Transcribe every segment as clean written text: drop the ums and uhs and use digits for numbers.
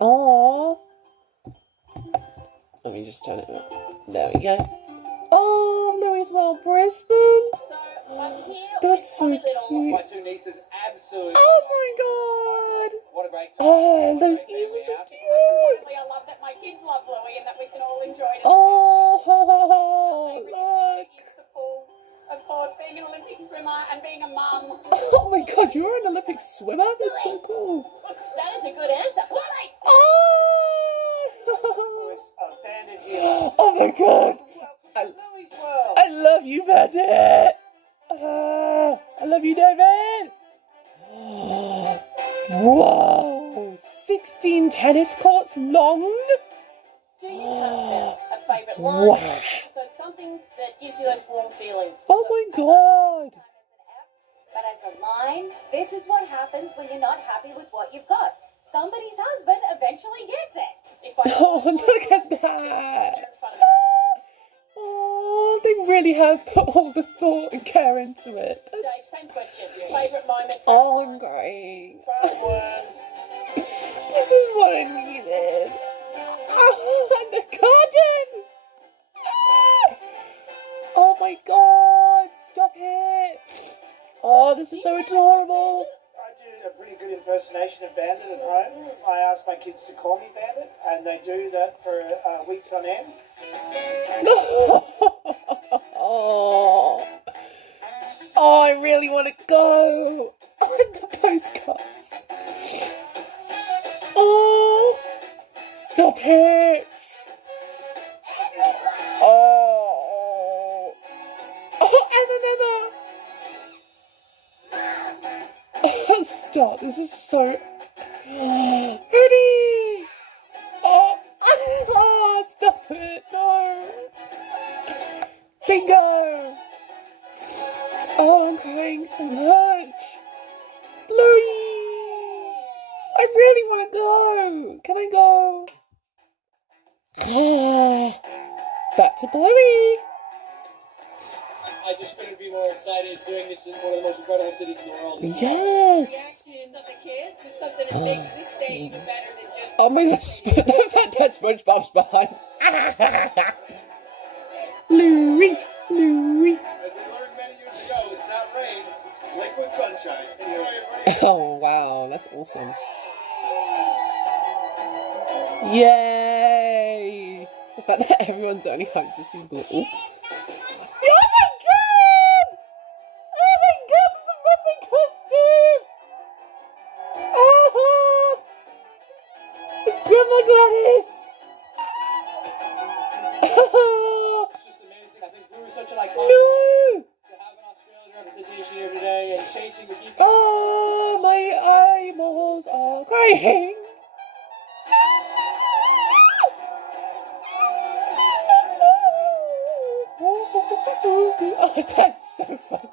Oh. Let me just turn it up. There we go. Oh, Louis well, Brisbane. So I'm here. That's so cute. My two nieces absolutely. Oh my god. What a great time. Oh, those ears are so cute. I love that my kids love Bluey and that we can all enjoy it. Oh, look. Of course, being an Olympic swimmer and being a mum. Oh my god, you're an Olympic swimmer? That's so cool. That is a good answer. Bluey! Oh, oh my god. I love you, Bandit. I love you, David. Whoa. 16 tennis courts long? Do you have a favourite line? Wow. So something that gives you those warm feelings. Oh my god. But as a line, this is what happens when you're not happy with what you've got. Somebody's husband eventually gets it. Oh, look at that. Oh, they really have put all the thought and care into it. That's... Same question. Favourite moment? Oh, I'm crying. This is what I needed. Oh, and the garden. Oh my god, stop it. Oh, this is so adorable. I do a pretty good impersonation of Bandit at home. I ask my kids to call me Bandit, and they do that for weeks on end. Oh, I really want to go. And the postcards. Oh, stop it. Oh, Emma. Stop, this is so... Ready! Oh, stop it, no! Bingo! Oh, I'm crying so much! Bluey! I really want to go! Can I go? Back to Bluey! I just couldn't be more excited doing this in one of the most incredible cities in the world. Yes! Reaction of the kids was something that makes this day even better than just... Oh my god, that SpongeBob's behind. Bluey, Bluey. As we learned many years ago, it's not rain, it's liquid sunshine. Enjoy it, buddy. Oh wow, that's awesome. Yay! The fact that everyone's only hyped to see Blue. Oh my god! Oh my god, it's a Muppet costume! Oh! It's Grandma Gladys! It's just amazing. I think Bluey is such an iconic No! to have an Australian representation here today and chasing the keeper. Oh, my eyeballs are crying! Oh, that's so funny.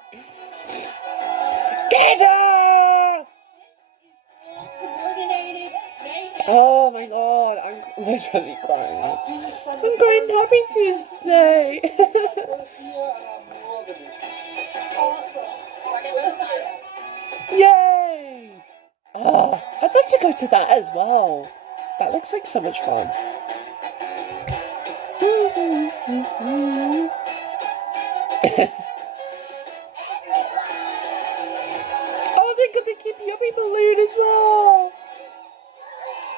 Get her! Oh my god, I'm literally crying. I'm going Happy Tuesday. Yay! Oh, I'd love to go to that as well. That looks like so much fun. Oh, they got the Keep Yuppie balloon as well.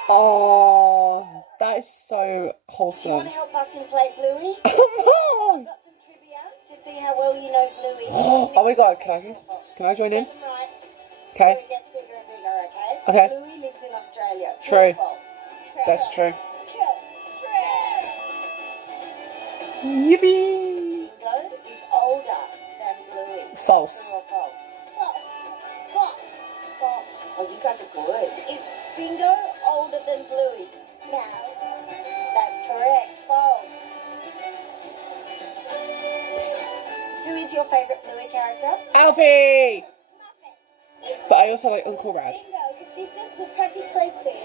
Oh, that is so Do you wholesome. want to help us inflate Bluey? Come on! Got some trivia to see how well you know Bluey. Oh my god, can I join in? Get them right. Okay, Bluey gets bigger and bigger, okay? Okay. Bluey lives in Australia. True. or false? that's true. True. Yippee! Bingo is older than Bluey. False. True or false? False. False. Oh, you guys are good. Is Bingo older than Bluey? No. That's correct. False. Who is your favourite Bluey character? Alfie! But I also like Uncle Rad. Bingo, because she's just a crappy slave queen.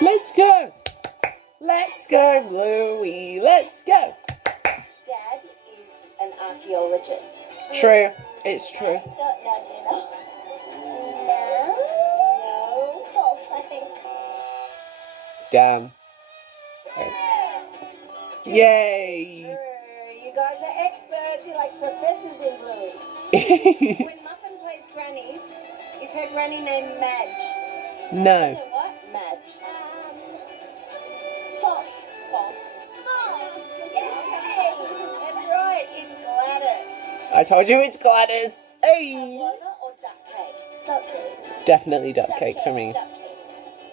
Let's go! Let's go, Bluey! Let's go! Dad is an archaeologist. True. It's true. No. False. Damn. Yay! You guys are experts. You're like professors in Bluey. When Muffin plays grannies, is her granny named Madge? No. You know what? Madge. False. False. False. Yay! That's right. It's Gladys. I told you it's Gladys. Hey! Pavlova or duck cake? Duck cake. Definitely duck cake for me. Duck cake.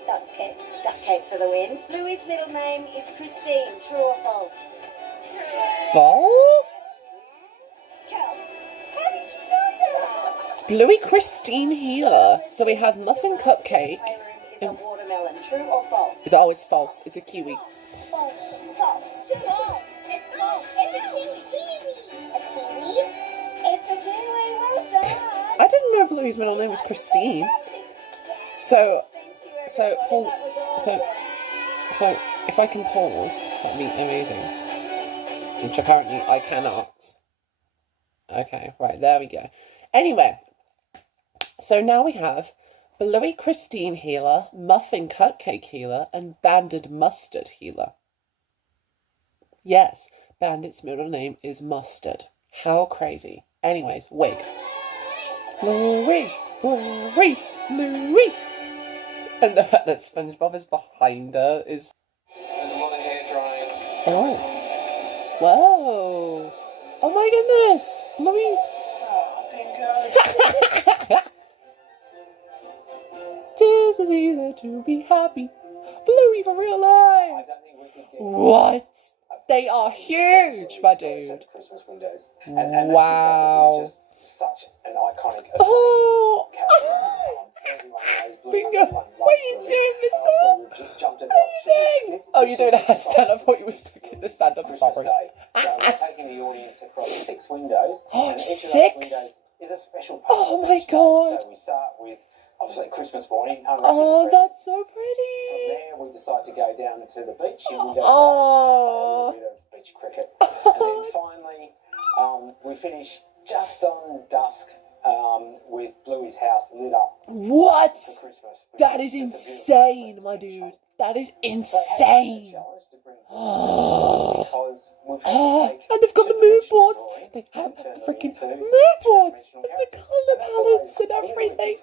Duck cake. Duck cake for the win. Bluey's middle name is Christine. True or false? False? Cal, how did you know that? Bluey Christine Healer. So we have muffin cupcake. Playroom is a watermelon. True or false? It's always false. It's a kiwi. False. False. False. It's false. It's a kiwi. Kiwi. A kiwi? It's a kiwi. Well done. I didn't know Bluey's middle name was Christine. So, so if I can pause, that'd be amazing. Which apparently I cannot. Okay, right, there we go. Anyway, so now we have Bluey Christine Healer, Muffin Cupcake Healer, and Banded Mustard Healer. Yes, Bandit's middle name is Mustard. How crazy. Anyways, wig. Bluey, Bluey, Bluey. And the fact that SpongeBob is behind her is... There's a lot of hair drying. Oh. Whoa. Oh my goodness. Bluey. Tis as easy to be happy. Bluey for real life. I don't think we could get What? They are huge, my dude. Christmas windows. And Wow. that's because it was just such an iconic Oh. Everyone knows Bluey. Bingo. Everyone loves What are you Bluey. doing, Miss So we just jumped at the opportunity. Oh, you're doing a handstand. I thought you were doing the stand up. Christmas Sorry. Day. So we're taking the audience across 6 windows. Oh, and each of those 6? windows is a special part Oh of my each day. God. So we start with, obviously, Christmas morning. Oh, that's so From pretty. there, we decide to go down to the beach and we go Oh. play a little bit of beach cricket. And then finally, we finish just on dusk with Bluey's house lit up What? for Christmas. That is insane, my dude. That is insane. And they've got the mood boards. They have the freaking mood boards and the colour palettes and everything.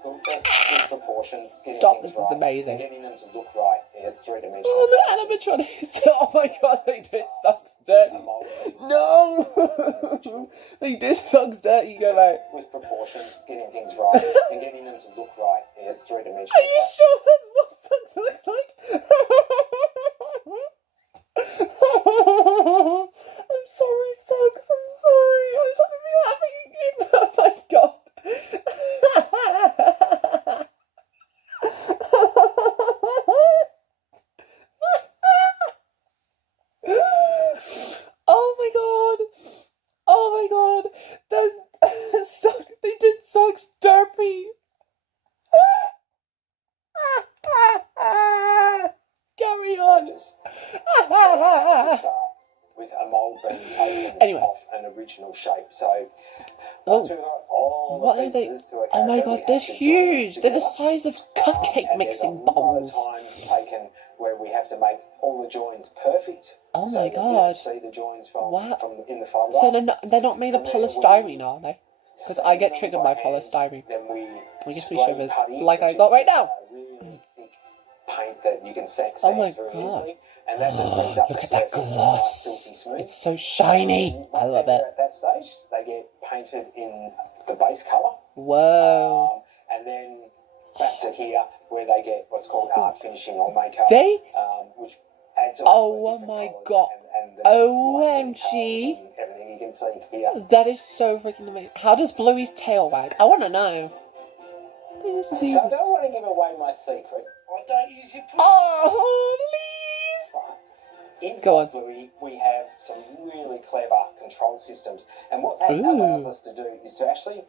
Stop, this is amazing. Getting them to look right is three-dimensional. Oh, the animatronics. Oh my god, they did Socks dirty. No! They did Socks dirty, go back. With proportions, getting things right and getting them to look right is three-dimensional. Are you sure that's what Socks looks like? I'm sorry, Socks. I'm sorry. I was trying to be laughing again. Oh my god. Oh my god. Oh my god. That Socks, they did Socks derpy. Carry on. Just start with a mould being taken Anyway. off an original shape. So Oh. once we've got all What the are they? pieces to a Oh my character, we god, have they're to join huge. them They're the together. size of cupcake And mixing there's a lot bowls. of time taken where we have to make all the joins perfect. Oh so my that we god. don't see the joins from What? in the photograph. So they're not made of From there, polystyrene, are they? Because I get sand triggered them by hand, polystyrene. Then we I guess we spray shivers, putty, like I which got is right now. a really thick paint that you can sand Oh my through god. easily, and that just brings up Look the at that surface gloss. silky smooth. It's so shiny. And I once love they're it. At that stage, they get painted in the base colour. Whoa. And then back to here, where they get what's called art finishing or makeup, They? which adds Oh all the my different god. colours and the lighting OMG. colours and everything you can see here. That is so freaking amazing. How does Bluey's tail wag? I want to know. This is So easy. I don't want to give away my secret, I don't use your pussy. Oh, please. but inside Go on. Bluey, we have some really clever control systems. And what that Ooh. allows us to do is to actually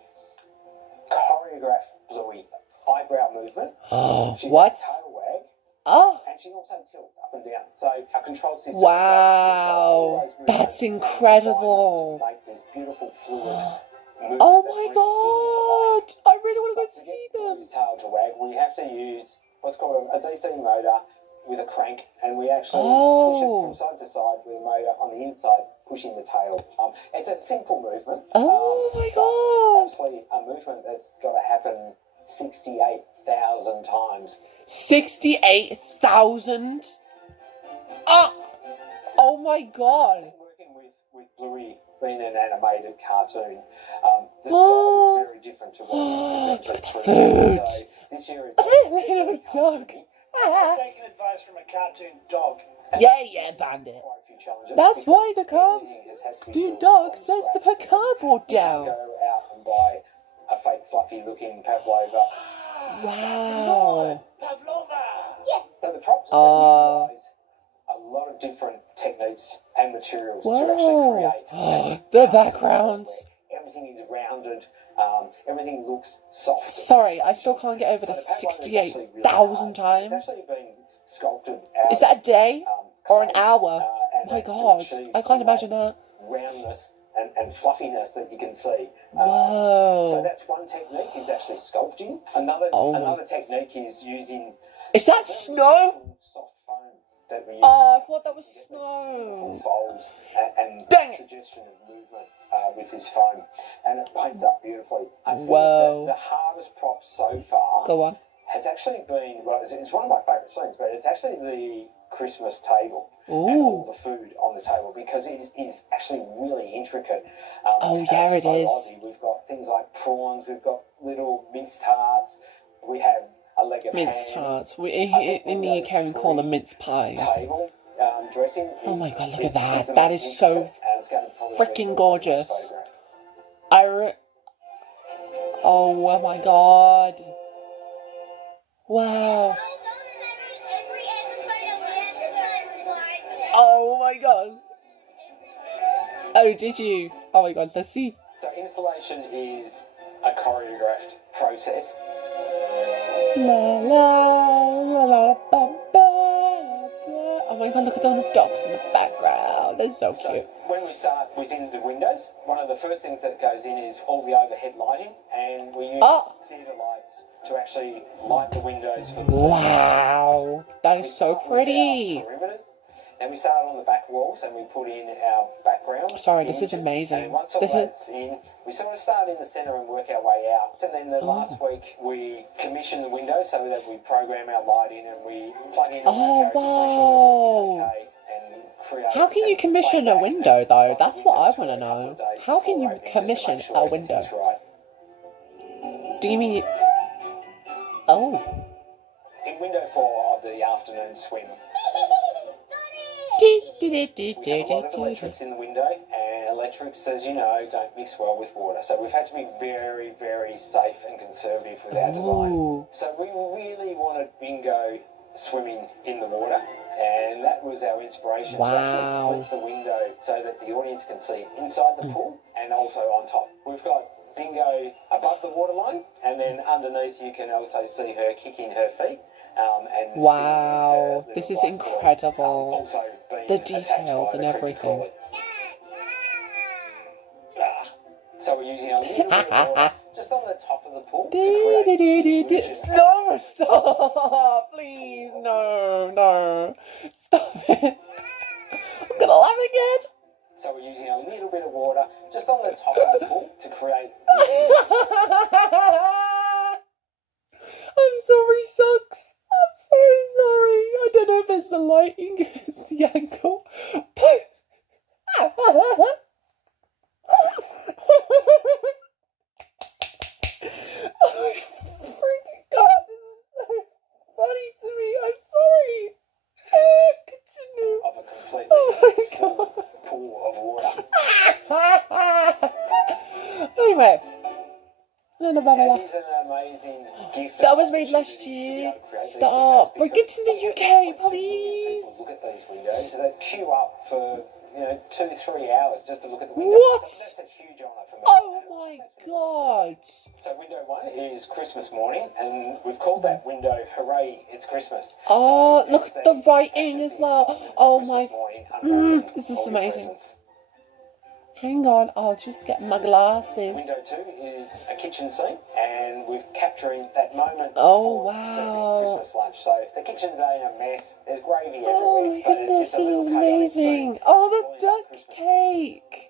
choreograph Bluey's eyebrow movement. She does What? tail wag, Oh. and she also tilts up and down. So our control system is Wow. able to control all those movements That's and incredible. combine them to make this beautiful fluid movement Oh that my brings Bluey to life. god. I really want to go To see get them. Bluey's tail to wag, we have to use what's called a DC motor with a crank, and we actually switch it from Oh. side to side with a motor on the inside, pushing the tail. It's a simple movement. Oh my but god. obviously, a movement that's got to happen 68,000 times. 68,000? Oh! Oh my god. Working with Bluey being an animated cartoon, the Oh. style is very different to what we Look presented at the previously. food. So this year it's Little dog. Taking advice from a cartoon dog. Yeah, Bandit. Quite a few challenges That's because why the everything has had to be do built dog from says to scratch. put cardboard You can't down. go out and buy a fake fluffy looking pavlova. Wow. Pavlova. Yes. So the props Uh. utilize a lot of different techniques and materials to actually Wow. create The backgrounds. Everything is rounded. Everything looks soft. Sorry, I still can't get over the So the pavlova is actually really 68,000 hard. It's times. actually been sculpted out Is that a day? of, Or an clay, hour? and My that's to god, achieve I can't the imagine that. roundness and fluffiness that you can see. So Whoa. that's one technique, is actually sculpting. Another Oh my- another technique is using Is that very snow? special soft foam that we use Oh, I thought that was to get the snow. folds and Dang it. suggestion of movement with this foam, and it paints up beautifully. I think Whoa. that the hardest prop so far Go on. has actually been, well, it's one of my favourite scenes, but it's actually the Christmas table and all Ooh. the food on the table, because it is actually really intricate. Oh, and yeah, it so is. Aussie. We've got things like prawns, we've got little mince tarts, we have a leg of Mince ham. tarts. In the we'll UK, we call them mince pies. Table dressing. Oh my God, look at is that. the That most is so intricate, and it's going to probably freaking be the most gorgeous. photographed. Oh my god. Wow. Oh my god. Oh, did you? Oh my god, let's see. So installation is a choreographed process. La la la la ba ba ba. Oh my god, look at all the dogs in the background. They're so So cute. when we start within the windows, one of the first things that goes in is all the overhead lighting, and we use Oh. theatre lights to actually light the windows for the Wow. That We is so start with pretty. our perimeters, and we start on the back walls, and we put in our backgrounds. Sorry, this is images, amazing. And once all This is- that's in, we sort of start in the centre and work our way out. And then the Oh. last week, we commission the windows so that we program our lighting and we plug in Oh, our characters to make sure wow. they're working okay and create. How can you and commission play a back window, and though? light the That's what I windows for wanna a couple know. of days How can before you opening, just to commission make sure a window? everything's right. Do you mean... Oh. In window 4 of the afternoon swim, Do, do, do, do, we do, have a lot of do, do. electrics in the window, and electrics, as you know, don't mix well with water. So we've had to be very, very safe and conservative with our design. Ooh. So we really wanted Bingo swimming in the water, and that was our inspiration to Wow. actually split the window so that the audience can see inside the pool and also on top. We've got Bingo above the waterline, and then underneath you can also see her kicking her feet. And spinning Wow, her little this is white ball, incredible. also being The attacked details by and the creepy everything. crawler. So we're using a little bit of water just on the top of the pool to Do, do, create do, the do, do. illusion. No, stop! Please, no. Stop it. I'm gonna laugh again. So we're using a little bit of water just on the top of the pool to create the illusion. I'm sorry, sucks. I'm so sorry. I don't know if it's the lighting, it's the angle. Oh my freaking god, this is so funny to me. I'm sorry. Continue. of a completely Oh my full pool of water. Anyway. No, no, blah, blah, It blah. is an amazing gift. That was made opportunity last to be year. able to create these Stop. windows, Bring because it to the when UK, people please. Look at these windows. They queue up for 2-3 hours just to look at the windows. What? So that's a huge honour for me. Oh my god. So window 1 is Christmas morning, and we've called that window "Hooray, It's Christmas." Oh, So look it's at the writing captures as the well. excitement of Oh Christmas my. morning, unwrapping This is all the amazing. presents. Hang on, I'll just get my glasses. Window 2 is a kitchen scene, and we're capturing that moment Oh, before wow. serving Christmas lunch. So the kitchen's in a mess. There's gravy Oh everywhere. my but goodness, it's a this little is chaotic scene. amazing. Oh, the Enjoying duck Christmas. cake.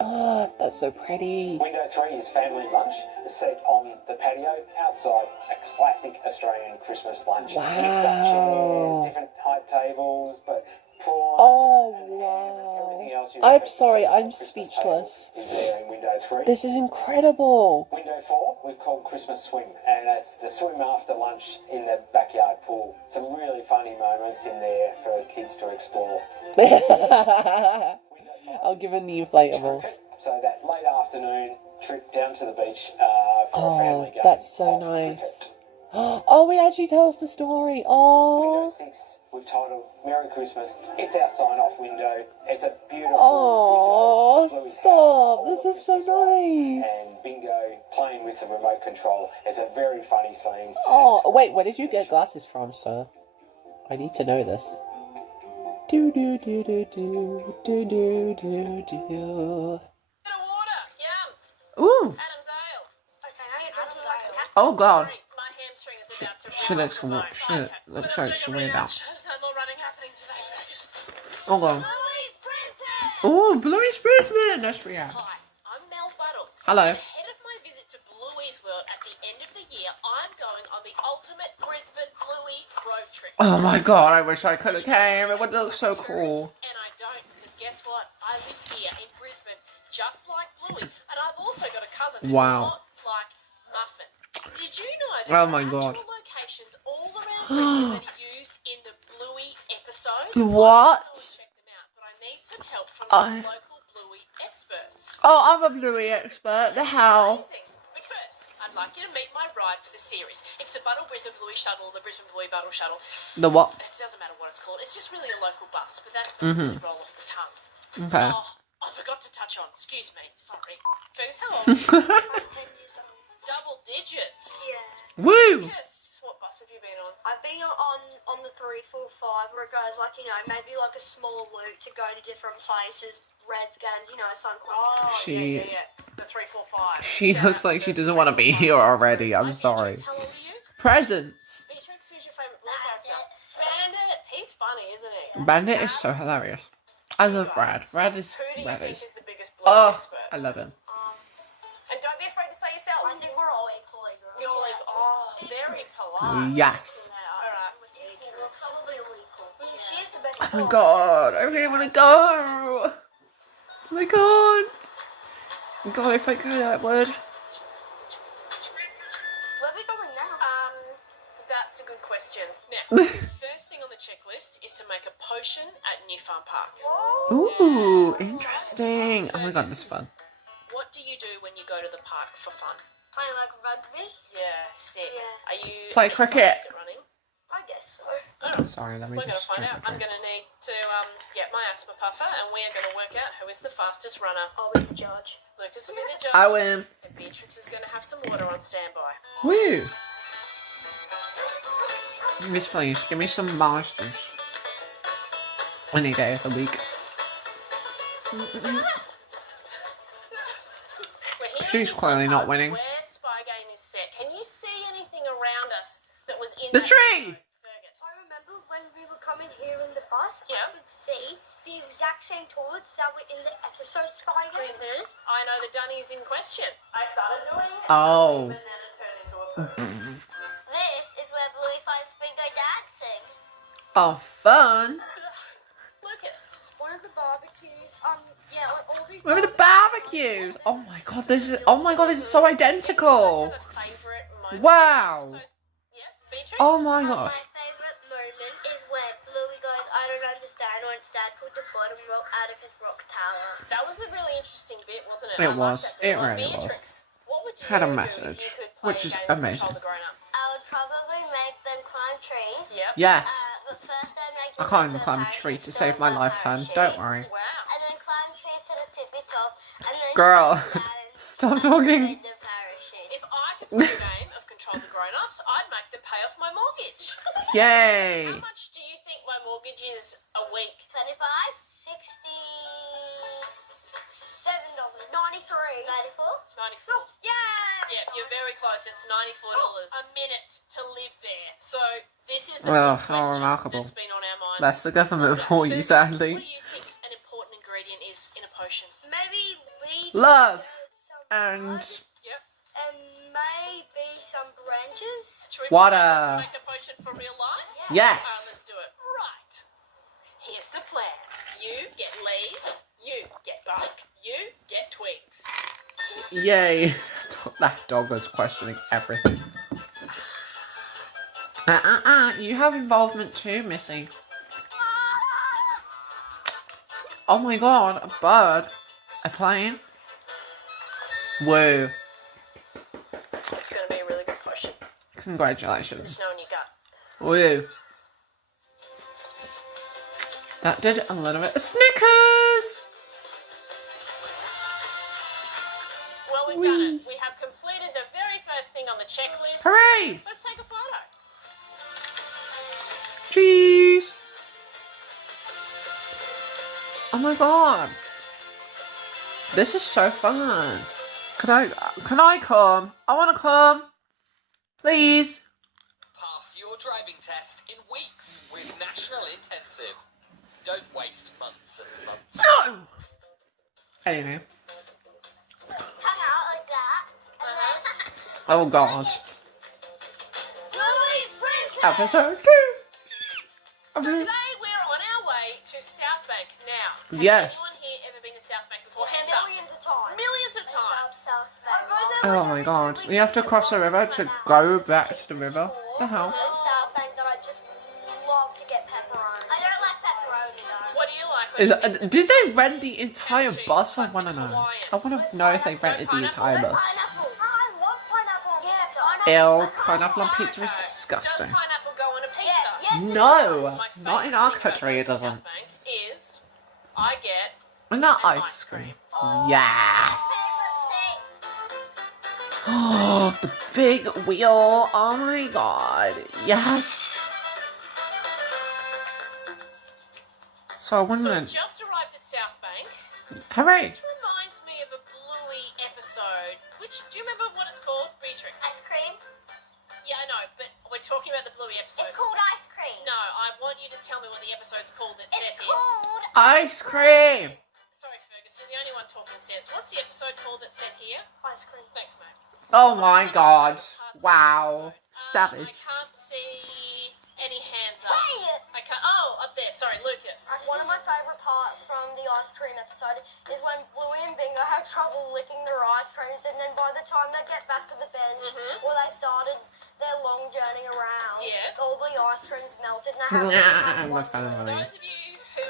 Oh, that's so pretty. Window 3 is family lunch, set on the patio outside. A classic Australian Christmas lunch. Wow. Mixed up chairs, different height tables, but prawns Oh, and ham wow. and everything else. I'm sorry, I'm speechless. Is there in window 3. This is incredible. Window 4, we've called Christmas Swim, and that's the swim after lunch in the backyard pool. Some really funny moments in there for kids to explore. I'll give him the inflatables. So that late afternoon trip down to the beach for a Oh, family game. that's so of nice. cricket. Oh, he actually tells the story. Window Oh. 6, we've titled Merry Christmas. It's our sign-off window. It's a beautiful Oh, window. Bluey's stop. house, This all is so Christmas lights, nice. And Bingo playing with the remote control. It's a very funny scene. Oh, wait, where did you get glasses from, sir? I need to know this. Do do do do do do do do do. Bit of water, yum. Ooh. Adam's ale. Okay, now you're drinking like a cat. Oh God. Sorry, my hamstring is about to She run looks off the bone. looks We're like gonna she's take a weird out. rematch. There's no more running happening today, folks. Oh God. Bluey's present. Oh, Bluey's Brisbane. That's real. Hi, I'm Mel Buttle. Hello. And ahead of my visit to Bluey's World at the end of the year, I'm going on the ultimate Brisbane Bluey road trip. Oh my God. I wish I could have came. It would look so cool. And I don't, because guess what? I live here in Brisbane, just like Bluey, and I've also got a cousin who's Wow. a lot like Muffin. Did you know that Oh there my are God. actual locations all around Brisbane that are used in the Bluey episodes? What? I can go and check them out, but I need some help from I- the local Bluey experts. Oh, I'm a Bluey expert. The hell? Amazing. But first, I'd like you to meet my ride for the series. It's a Buttle Brisbane Bluey shuttle, the Brisbane Bluey Buttle shuttle. The what? It doesn't matter what it's called. It's just really a local bus, but that doesn't really roll off the tongue. Okay. Oh, I forgot to touch on. Excuse me. Sorry. Fergus, how old are you? 10 years old. Double digits. Yeah. Woo! Fergus, what bus have you been on? I've been on the 345 where it goes like, you know, maybe like a small loop to go to different places, Reds games, you know, something like Oh, She- yeah. The 345. She looks like she doesn't want to be here already. I'm sorry. Beatrix, how old are you? Presents. Beatrix, who's your favourite Bluey character? Bandit. He's funny, isn't he? Bandit is so hilarious. I love Brad. Brad is. Who do you Brad think is. is the biggest Bluey Oh, expert? I love him. And don't be afraid to say yourself. I think we're all equally good. You're like, very polite. Yes. Alright. We're probably all equal. She is the best. Oh my God! I really want to go. Oh my God! God, if I could, I would. Where are we going now? That's a good question. Now, the first thing on the checklist is to make a potion at New Farm Park. Ooh, interesting. Oh my God, this is fun. What do you do when you go to the park for fun? Play like rugby? Yeah, sick. Yeah. Are you Play are you cricket. fast at running? I guess so. Oh, Sorry, let me we're going to just find check out. my I'm drink. going to need to get my asthma puffer, and we are going to work out who is the fastest runner. I'll be the judge. Lucas will be the judge. I win. And Beatrix is going to have some water on standby. Woo! Miss, please, give me some monsters. Any day of the week. We're here She's in clearly New not Farm Park, winning. Where Spy Game is set. Can you see anything around us that was in The that tree! episode, Fergus? I remember when we were coming here in the bus, Yeah. I could see the exact same toilets that were in the episode Spy Game. I know the Dunnies in question. I started doing it. Oh. And then it turned into a poo. This is where Bluey finds Bingo dancing. Oh, fun! Lucas. One of the barbecues, yeah, all these Where are the barbecues? Oh my God, this is. Oh my God, it's so identical. Do you guys have a favourite moment? Wow. So, yeah, Beatrix? Oh my My God. favourite moment is when Bluey goes, I don't understand when Dad pulled the bottom rock out of his rock tower. That was a really interesting bit, wasn't it? It I liked was. that bit. It really was. Beatrix, what would you Had a do message, if you could play which a is game to amazing. control the grown-up? I would probably make them climb trees. Yep. Yes. But first I'd make I them can't into even climb a parachute, tree to so save my I've got life, hun. parachute. Don't worry. Wow. And then climb trees to the tippy top. And then Girl, jump down and stop talking. activate the parachute. If I could play a game of control the grown-ups, I'd make them pay off my mortgage. Yay! How much do you think my mortgage is a week? 25? 60... $7. 93. 94. 94. Yay! Yeah, you're very close. It's $94. A minute to live there. So this is the Well, big how question remarkable. that's been on our minds. That's the government for you, Fergus, sadly. What do you think an important ingredient is in a potion? Maybe leaves. Love. Some And blood, Yep. and maybe some branches. Should we water. make a potion for real life? Yes. Let's do it. Right. Here's the plan. You get leaves. You get bark. You get twigs. Yay. That dog was questioning everything. You have involvement too, Missy. Oh my god, a bird. A plane. Woo. It's going to be a really good potion. Congratulations. It's knowing your gut. Woo. That did a little bit of Snickers! Well, we've done it. We have completed the very first thing on the checklist. Hooray! Let's take a photo. Cheese! Oh my god. This is so fun. Can I come? I wanna come. Please. Pass your driving test in weeks with National Intensive. Don't waste months and months. No! Anyway. Hang out like that. And then. Oh god. Bluey's Princess! Episode 2. So today we're on our way to South Bank now. Has Yes. anyone here ever been to South Bank before? Hands up. Millions of times. Millions of times. Oh my god. We have to cross the river to go back to the river. The hell? In South Bank that I just love to get pepperoni. I don't like pepperoni though. What do you like? Did they rent the entire bus? I want to know. I want to know if they rented the entire bus. Pineapple. I love pineapple on pizza. Ew, pineapple on pizza is Does disgusting. pineapple go on a pizza? Yes. No, My not in favourite our thing country it about doesn't. South Bank is I get And not an ice cream. Yes. Favorite Oh, the big wheel. Oh my god. Yes. So I So we wouldn't. just arrived at South Bank. Hooray. This reminds me of a Bluey episode. Which do you remember what it's called, Beatrix? Ice cream. Yeah, I know, but we're talking about the Bluey episode. It's called ice cream. No, I want you to tell me what the episode's called that's set It's here. called. Ice cream. Sorry, Fergus, you're the only one talking sense. What's the episode called that's set here? Ice cream. Thanks, mate. Oh my god. Wow. I Savage. can't see any hands up. Wait! I can't. Oh, up there. Sorry, Lucas. One of my favourite parts from the ice cream episode is when Bluey and Bingo have trouble licking their ice creams, and then by the time they get back to the bench where they started their long journey around, Yeah. all the ice creams melted and they have Nah, that's kind of funny. Those of you who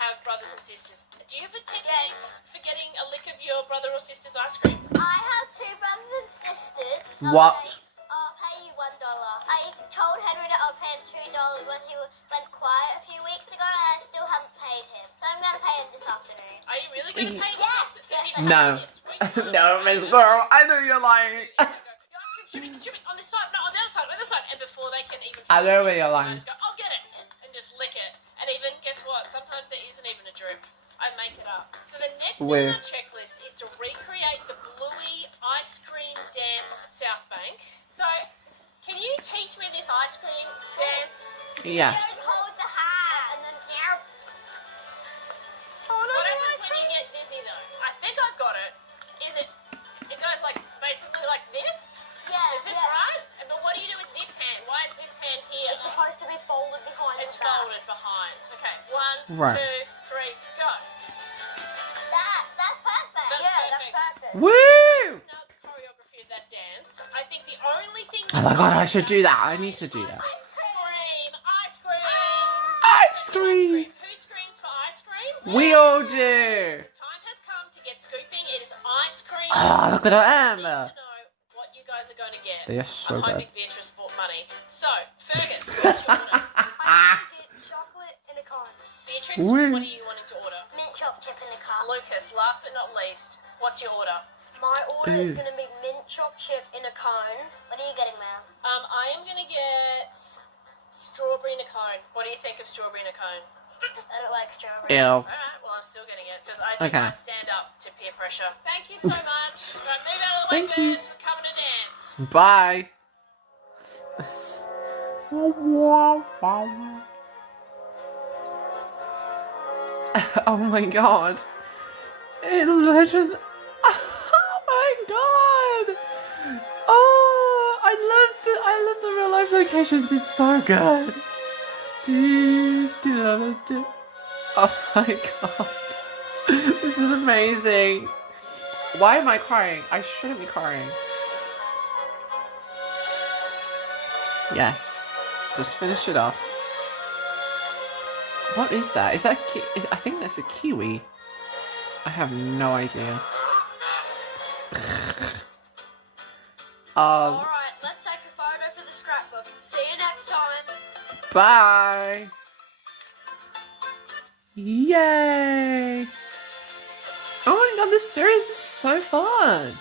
have brothers and sisters, do you have a technique for getting a lick of your brother or sister's ice cream? I have two brothers and sisters. What? I'll pay you $1. I told Henry that I'll pay him $2 when he went quiet a few weeks ago, and I still haven't paid him. So I'm gonna pay him this afternoon. Are you really going to pay him? Yes. Because you've No. told me sweet No, Miss Girl. I know you're lying. Your ice cream should be on this side, no, on the other side, on the other side. And before they can even... I know where you're I lying. just go, I'll get it, and just lick it. And even, guess what? Sometimes there isn't even a drip. I make it up. So the next thing Where? on our checklist is to recreate the Bluey ice cream dance at South Bank. So, can you teach me this ice cream dance? Yes. Don't hold the hat, and then What happens when you get dizzy though? I think I've got it. Is it goes like, basically like this? yes, Is this right? But what do you do with this hand? Why is this hand here? It's supposed to be folded behind It's the back. folded behind. Okay, 1, Right. 2, 3, go. That's perfect. That's That's perfect. perfect. Woo! Now the choreography of that dance. I think the only thing. Oh my god, I should do that. I need to do that. Ice cream, ice cream, Ice cream. Who screams for ice cream? We all do. The time has come to get scooping. It is ice cream. Oh, look at I need them. to know what you guys are going to get. They are so I'm good. hoping Beatrice bought money. So, Fergus, what's your order? I want to get chocolate in a cone. Beatrix, Woo. what are you wanting to order? Mint choc chip in a cup. Lucas, last but not least, what's your order? My order is Ooh. going to be mint choc chip in a cone. What are you getting, Mel? I am going to get strawberry in a cone. What do you think of strawberry in a cone? I don't like strawberries. Ew. Alright, well, I'm still getting it because I think Okay. I stand up to peer pressure. Thank you so much. Right, move out of the way, Thank you. birds. We're coming to dance. Bye. Oh my god. It's legend. Oh my god. Oh, I love the real life locations. It's so good. Oh my god. This is amazing. Why am I crying? I shouldn't be crying. Yes. Just finish it off. What is that? Is that I think that's a kiwi. I have no idea. Alright, let's take a photo for the scrapbook. See you next time. Bye. Yay. Oh my god, this series is so fun.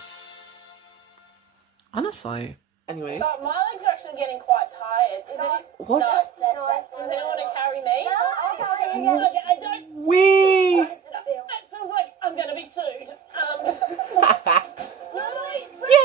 Honestly. Anyways. So my legs are actually getting quite tired. Is it? What? No. Does anyone want to carry me? I'll carry you. Okay, I don't. Wee. It feels like I'm gonna be sued.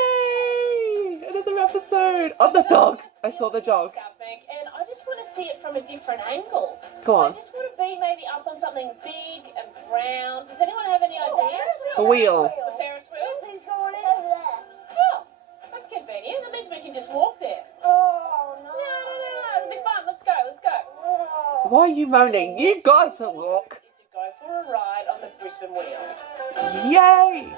Yay! Another episode. Oh, the dog. I saw the dog. South Bank, and I just want to see it from a different angle. Go I on. just want to be maybe up on something big and brown. Does anyone have any ideas? The wheel. The Ferris wheel? Please go on over there. Oh, that's convenient. That means we can just walk there. Oh, no. No. It'll be fun. Let's go. Why are you moaning? You got to walk. Is to go for a ride on the Brisbane wheel. Yay!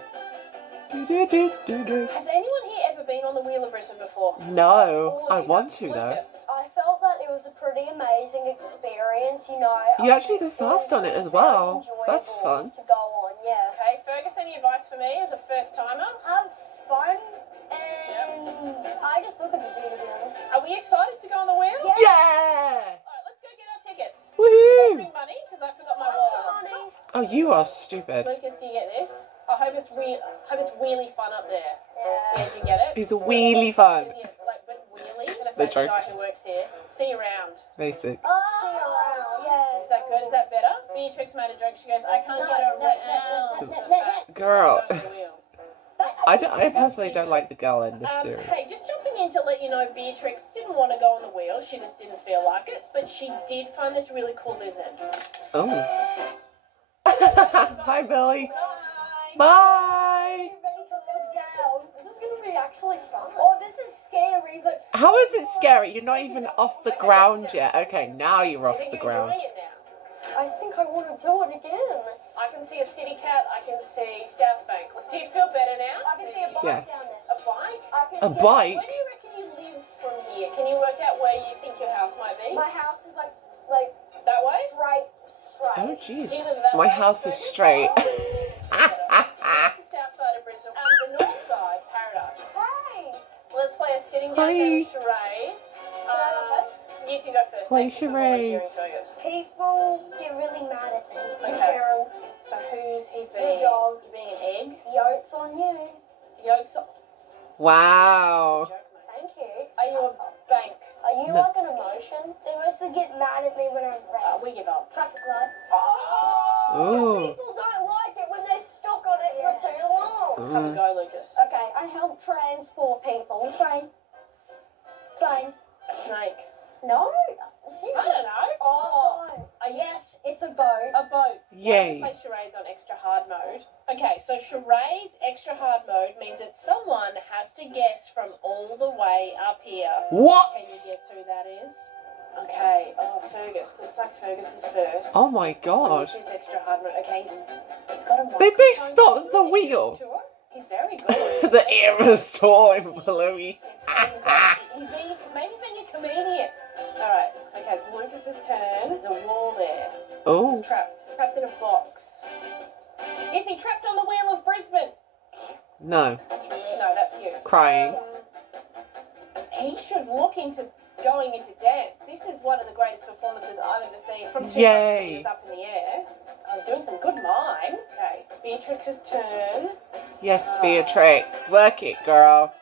Do. Has anyone here ever been on the wheel of Brisbane before? No, All of I you? want to though. Lucas. I felt that it was a pretty amazing experience, you know. You actually go fast on it as well. That's fun. To go on, yeah. Okay, Fergus, any advice for me as a first timer? Have fun, and I just look at the view, to be honest. Are we excited to go on the wheel? Yeah! Alright, let's go get our tickets. Woohoo! Bring money, because I forgot my wallet. Honey. Oh, you are stupid. Lucas, do you get this? I hope it's really fun up there. Yeah. Yeah, do you get it? It's wheelie fun. Yeah, like, but really? I'm gonna The say to the guy jokes. who works here. See you around. Basic. Oh, yeah. Is that good? Is that better? Beatrix made a joke. She goes, I can't get around. Girl. On the wheel. I personally don't like the girl in this series. Hey, just jumping in to let you know, Beatrix didn't want to go on the wheel. She just didn't feel like it. But she did find this really cool lizard. Oh. Hi, Billy. Bye. Ready to look down. This is gonna be actually fun. Oh, this is scary, but How is it scary? You're not even off the ground yet. Okay, now you're off the ground. Enjoying it now. I think I want to do it again. I can see a city cat. I can see South Bank. Do you feel better now? I can see a bike Yes. down there. A bike? I can A see bike? Where do you reckon you live from here? Can you work out where you think your house might be? My house is like That way? straight. Oh, jeez. Do you live that My way? house is Fergus? straight. That's the south side of Bristol. The north side, Paradise. Hey, Let's play a sitting down Hi. game of charades. can I go first? You can go first. Play Thank you for volunteering, charades. Fergus. People get really mad at me. Okay. Parents, So who's he the being? dog, You being an egg? yolks on you. Yolks? Wow. Thank you. Are you a bank? Are you No. like an emotion? They mostly get mad at me when I'm red. We give up. Traffic light. Oh! Ooh. People don't like it when they're stuck on it for too long. Have a go, Lucas. Okay, I help transport people. Train. A snake. No. I don't know. Oh, Yes, it's a boat. a boat. Yay. Play charades on extra hard mode. Okay, so charades extra hard mode means that someone has to guess from all the way up here. What? Can you guess who that is? Okay. Oh, Fergus. Looks like Fergus is first. Oh my god. This is extra hard mode. Okay, it's got a They microphone. stopped the wheel. He's very good. The era store in Bluey. Maybe he's being a comedian. Alright, okay, it's Lucas's turn. There's a wall there. Oh. He's trapped in a box. Is he trapped on the wheel of Brisbane? No. No, that's you. Crying. He should look into going into dance. This is one of the greatest performances I've ever seen from 200 Yay. meters up in the air. I was doing some good mime. Okay, Beatrix's turn. Yes, Beatrix. Work it, girl.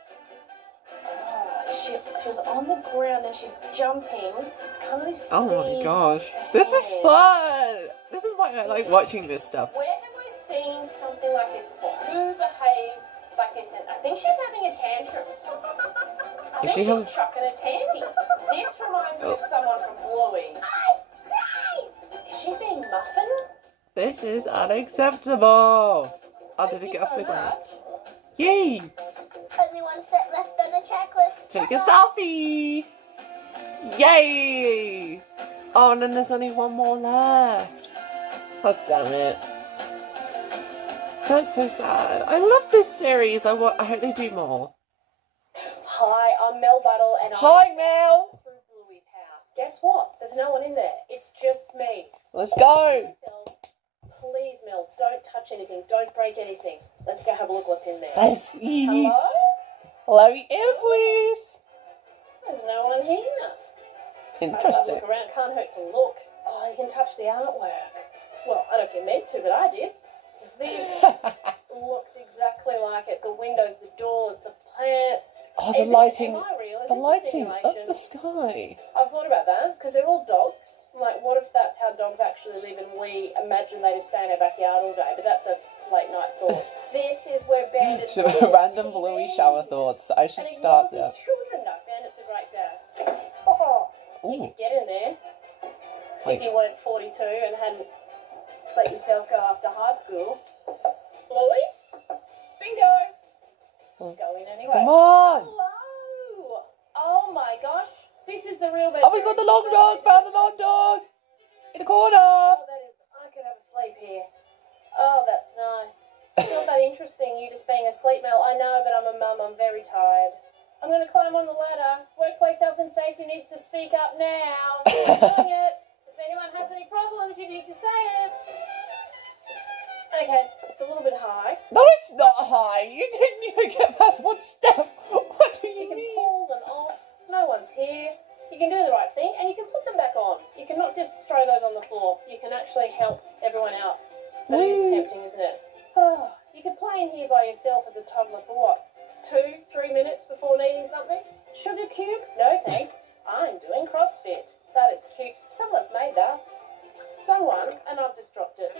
Oh, She was on the ground and she's jumping. Can't really see. Oh my gosh. This is fun! This is why I like watching this stuff. Where have I seen something like this before? Who behaves like this? I think she's having a tantrum. I think she's chucking a tanty. This reminds me of someone from Bluey. Is she being muffin? This is unacceptable! Oh, did it get off the ground? Yay! Only one step left on the checklist. Take a selfie! Yay! Oh, and then there's only one more left. God damn it. That's so sad. I love this series. I hope they do more. Hi, I'm Mel Buttle and Hi, Mel! through Bluey's house. Guess what? There's no one in there. It's just me. Let's go! Please, Mel, don't touch anything. Don't break anything. Let's go have a look what's in there. I see. Hello? Let me in, please. There's no one here. Interesting. Look around. Can't hurt to look. Oh, you can touch the artwork. Well, I don't know if you meant to, but I did. This looks exactly like it. The windows, the doors, the plants. Oh, the Is lighting. Am I real? Is The this a lighting up simulation? the sky. I've thought about that because they're all dogs. I'm like, what if that's how dogs actually live and we imagine they just stay in our backyard all day? But that's a late night thought. This is where Bandit. Random Bluey shower thoughts. I should and start ignores there. his children. No, Bandit's a great dad. Oh, you Ooh. could get in there Wait. if you weren't 42 and hadn't let yourself go after high school. Bluey, bingo. Just go in anyway. Come on! Hello. Oh my gosh, this is the real. Oh, we got the long dog! Found the long dog! In the corner! Oh, that is. I could have a sleep here. Oh, that's nice. It's not that interesting, you just being asleep, Mel. I know, but I'm a mum. I'm very tired. I'm going to climb on the ladder. Workplace health and safety needs to speak up now. I'm doing it. If anyone has any problems, you need to say it. Okay, it's a little bit high. No, it's not high! You didn't even get past one step! What do You you can mean? pull them off. No one's here. You can do the right thing, and you can put them back on. You cannot just throw those on the floor. You can actually help everyone out. That is Woo. tempting, isn't it? Oh, you could play in here by yourself as a toddler for what? 2-3 minutes before needing something? Sugar cube? No thanks. I'm doing CrossFit. That is cute. Someone's made that. Someone, and I've just dropped it.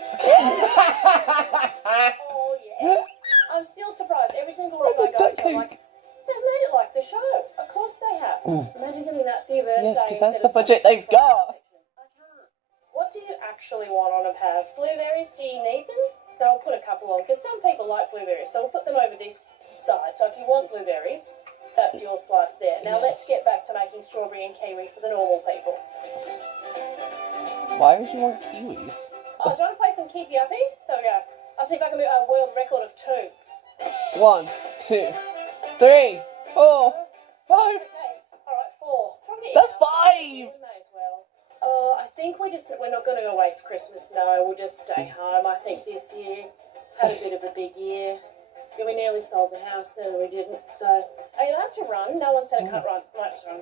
Oh yeah. I'm still surprised. Every single room I go to, I'm like, they've made it like the show. Of course they have. Imagine getting that for your birthday. Yes, because that's the instead of budget they've got. I can't. What do you actually want on a path? Blueberries? Do you need them? No, I'll put a couple on because some people like blueberries, so we'll put them over this side. So if you want blueberries, that's your slice there. Now let's get back to making strawberry and kiwi for the normal people. Why would you want kiwis? Oh, do you want to play some keep you uppy? So we go. I'll see if I can do a world record of 2. 1, 2, 3, 4, 5. Okay, alright, 4. Probably That's enough. 5! We may as well. Oh, I think we're not going to go away for Christmas, no. We'll just stay home. I think this year had a bit of a big year. Yeah, we nearly sold the house, then we didn't. So, are you allowed to run? No one said I can't run. Let's run.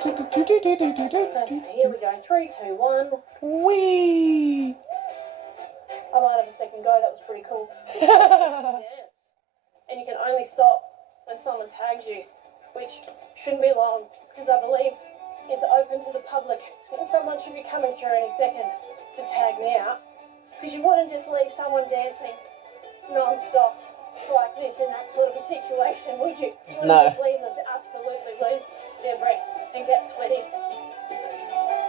Okay, here we go. 3, 2, 1. Wee! I might have a second go. That was pretty cool. Dance. And you can only stop when someone tags you, which shouldn't be long, because I believe it's open to the public, and someone should be coming through any second to tag me out, because you wouldn't just leave someone dancing non-stop like this in that sort of a situation, would you? You wouldn't No. just leave them to absolutely lose their breath and get sweaty.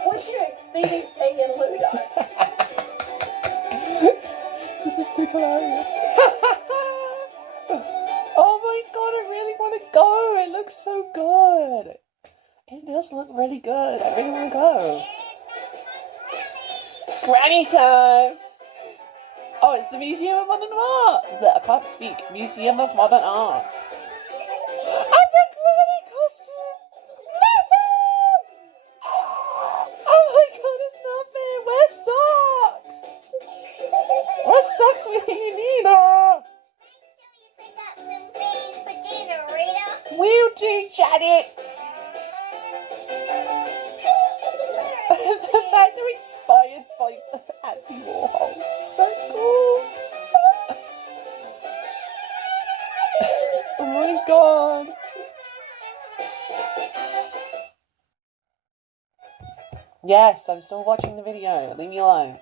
Would you? BBC and Ludo. This is too hilarious. Oh my god, I really want to go. It looks so good. It does look really good. I really want to go. Granny time! Oh, it's the Museum of Modern Art! I can't speak. Museum of Modern Art. And the granny costume! Muffin! Oh my god, it's Muffin! Where's socks? Where's socks when you need her? Pick up some beans for dinner, Rita. Will do, Janet! The fact they're inspired by Andy Warhol. So cool. Oh my Yes, I'm still watching the video. Leave me alone.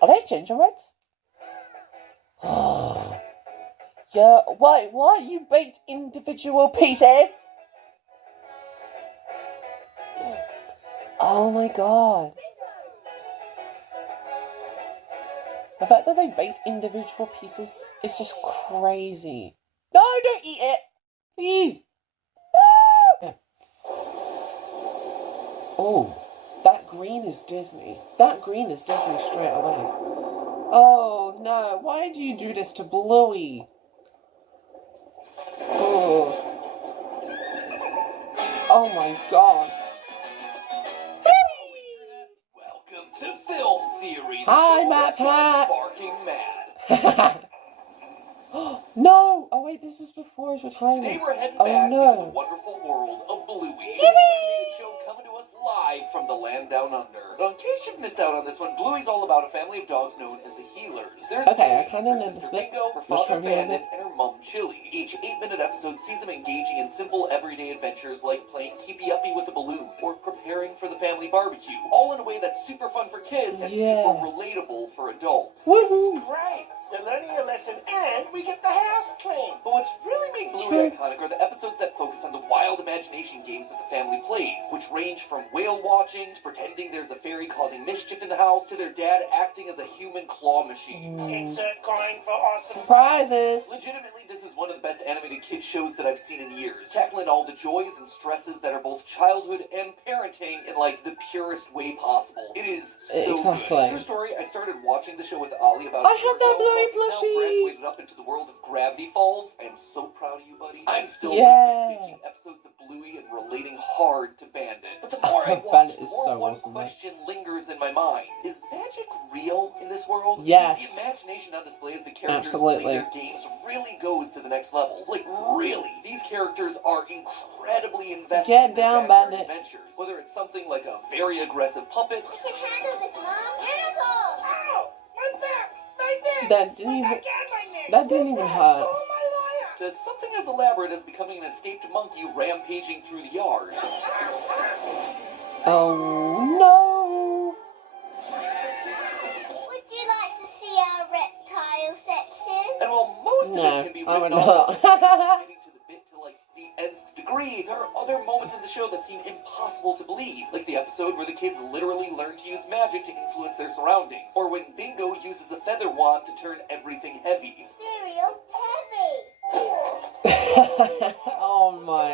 Are they gingerbreads? Yeah, what? You baked individual pieces? Oh my god. The fact that they baked individual pieces is just crazy. No, don't eat it! Please! No! Oh, that green is Disney. That green is Disney straight away. Oh no, why do you do this to Bluey? Oh my god. Welcome to Film Theory. Hi, Matt Pat. Barking Mad. No! Oh wait, this is before his retirement. Today we're heading Oh back into the no. wonderful world of Bluey. It's an animated show coming to us live from the land down under. But in case you've missed out on this one, Bluey's all about a family of dogs known as the Healers. There's Okay, I Bluey, kinda her know sister this bit. Bingo, her Just father show me a Bandit, bit. and her mom Chili. Each 8-minute episode sees them engaging in simple everyday adventures like playing keepy uppy with a balloon or preparing for the family barbecue. All in a way that's super fun for kids and super relatable for adults. Woohoo! Great. They're learning a lesson and we get the house clean. But what's really made Bluey iconic are the episodes that focus on the wild imagination games that the family plays, which range from whale watching to pretending there's a fairy causing mischief in the house to their dad acting as a human claw machine. Insert coin for awesome. Surprises! Legitimately, this is one of the best animated kid shows that I've seen in years, tackling all the joys and stresses that are both childhood and parenting in like the purest way possible. It is so good. True story, I started watching the show with Ollie about I have that Bluey now plushie! graduated up into the world of Gravity Falls. I am so proud of you, buddy. I'm still binging episodes of Bluey and relating hard to Bandit. But the more I watch, Bandit the is more so one awesome, question lingers in my mind. Is magic real in this world? Yes. The imagination on display as the characters Absolutely. play their games really goes to the next level. Like, really. These characters are incredibly invested in their down, backyard Bandit. adventures. Whether it's something like a very aggressive puppet, I can handle this, Mom. Miracle! Ow! My back! My neck! That didn't even... My back and my neck! That didn't even hurt. Oh, my liar! to something as elaborate as becoming an escaped monkey rampaging through the yard. Oh no! Would you like to see our reptile section? And while most of No, it can be I would written off not. as getting to the bit to like the nth degree, there are other moments in the show that seem impossible to believe, like the episode where the kids literally learn to use magic to influence their surroundings, or when Bingo uses a feather wand to turn everything heavy. Cereal heavy. Oh my.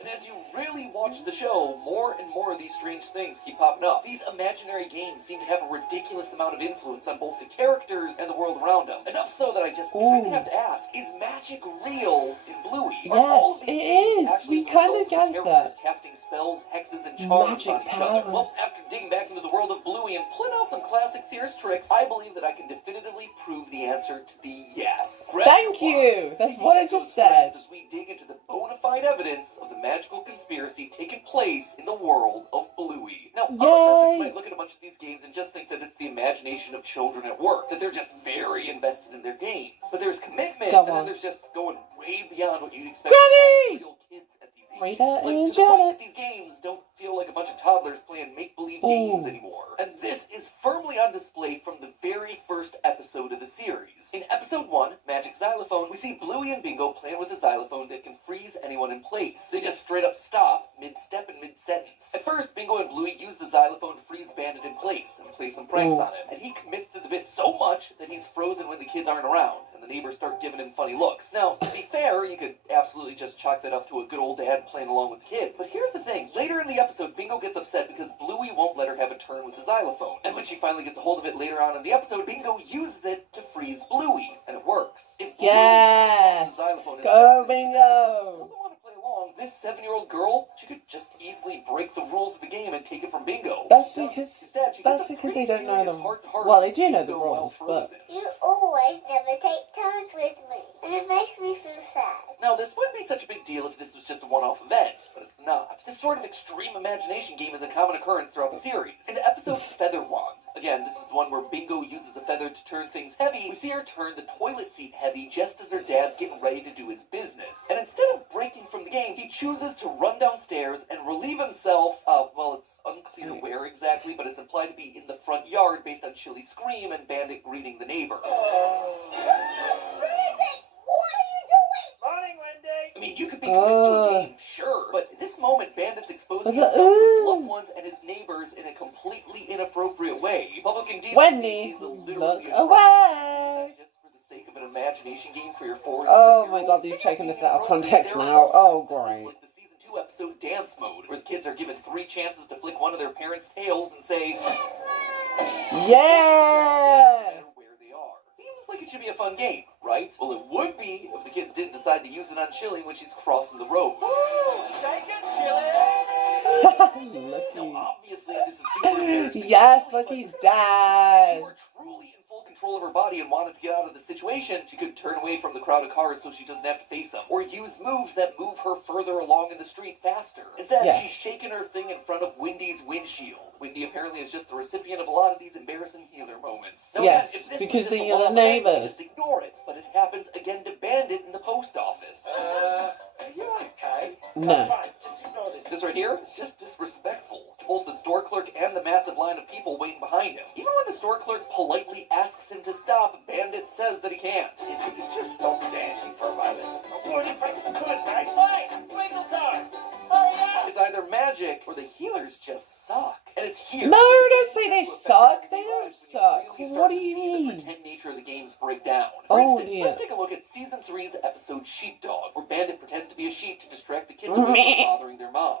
And as you really watch the show, more and more of these strange things keep popping up. These imaginary games seem to have a ridiculous amount of influence on both the characters and the world around them. Enough so that I just kind of have to ask, is magic real in Bluey? Are all Yes, of it these games is. actually We the kind result of get characters that. casting spells, hexes, and charms Magic on each other? Well, powers. after digging back into the world of Bluey and pulling out some classic theorist tricks, I believe that I can definitively prove the answer to be yes. Thank you. That's what I just said. As we dig into the bona fide evidence of the magical conspiracy taking place in the world of Bluey. Now, on the surface, you might look at a bunch of these games and just think that it's the imagination of children at work, that they're just very invested in their games. But there's commitment, and then there's just going way beyond what you'd expect from real kids at these ages. Like, to the point that these games don't feel like a bunch of toddlers playing make-believe games anymore. And this is firmly on display from the very first episode of the series. In episode 1, Magic Xylophone, we see Bluey and Bingo playing with a xylophone that can freeze anyone in place. They just straight up stop mid-step and mid-sentence. At first, Bingo and Bluey use the xylophone to freeze Bandit in place and play some pranks on him. And he commits to the bit so much that he's frozen when the kids aren't around, and the neighbors start giving him funny looks. Now, to be fair, you could absolutely just chalk that up to a good old dad playing along with the kids. But here's the thing. Later in the episode, Bingo gets upset because Bluey won't let her have a turn with the xylophone. And when she finally gets a hold of it later on in the episode, Bingo uses it to freeze Bluey. And it works. If Bluey uses the xylophone as Go a Bingo! doesn't want to play along, this 7-year-old girl, she could just easily break the rules of the game and take it from Bingo. That's because Instead, she that's gets a because pretty they don't know serious the heart-to-heart well, they do with know the Bingo while rules, but frozen. You always never take turns with me, and it makes me feel sad. Now, this wouldn't be such a big deal if this was just a one-off event, but it's not. This sort of extreme imagination game is a common occurrence throughout the series. In the episode Feather Wand, again, this is the one where Bingo uses a feather to turn things heavy, we see her turn the toilet seat heavy just as her dad's getting ready to do his business. And instead of breaking from the game, he chooses to run downstairs and relieve himself, well, it's unclear where exactly, but it's implied to be in the front yard based on Chili's scream and Bandit greeting the neighbor. Morning, Wendy. I mean, you could be committed to a game, sure, but at this moment, Bandit's exposing himself to his loved ones and his neighbors in a completely inappropriate way. Public indecency Wendy, is literally look away. just for the sake of an imagination game for your 4 Oh my god, you've taken this out of context now. Oh, great. Like the season 2 episode Dance Mode, where the kids are given 3 chances to flick one of their parents' tails and say, Yeah! no matter where they are. Seems like it should be a fun game, right? Well, it would be if the kids didn't decide to use it on Chili when she's crossing the road. Shake it, Chili. Now, obviously, this is super embarrassing. Yes, look, he's If dead. she were truly in full control of her body and wanted to get out of the situation, she could turn away from the crowd of cars so she doesn't have to face them, or use moves that move her further along in the street faster. Instead, Yeah. she's shaking her thing in front of Wendy's windshield. Wendy apparently is just the recipient of a lot of these embarrassing healer moments. Now, Yes, again, if this because was just they a are the one-off event, we neighbors. just ignore it, but it happens again to Bandit in the post office. Are you okay? No. Fine, just ignore this. This right here is just disrespectful to both the store clerk and the massive line of people waiting behind him. Even when the store clerk politely asks him to stop, Bandit says that he can't. If you could just stop dancing for a moment. I would if I could, mate. Hey, wiggle time! Hurry up! It's either magic or the healers just suck. And it's here. No, don't say they suck. They don't suck. What do you The mean? pretend nature of the games break down. For Oh, instance, dear. let's take a look at season 3's episode Sheepdog, where Bandit pretends to be a sheep to distract the kids away from bothering their mom.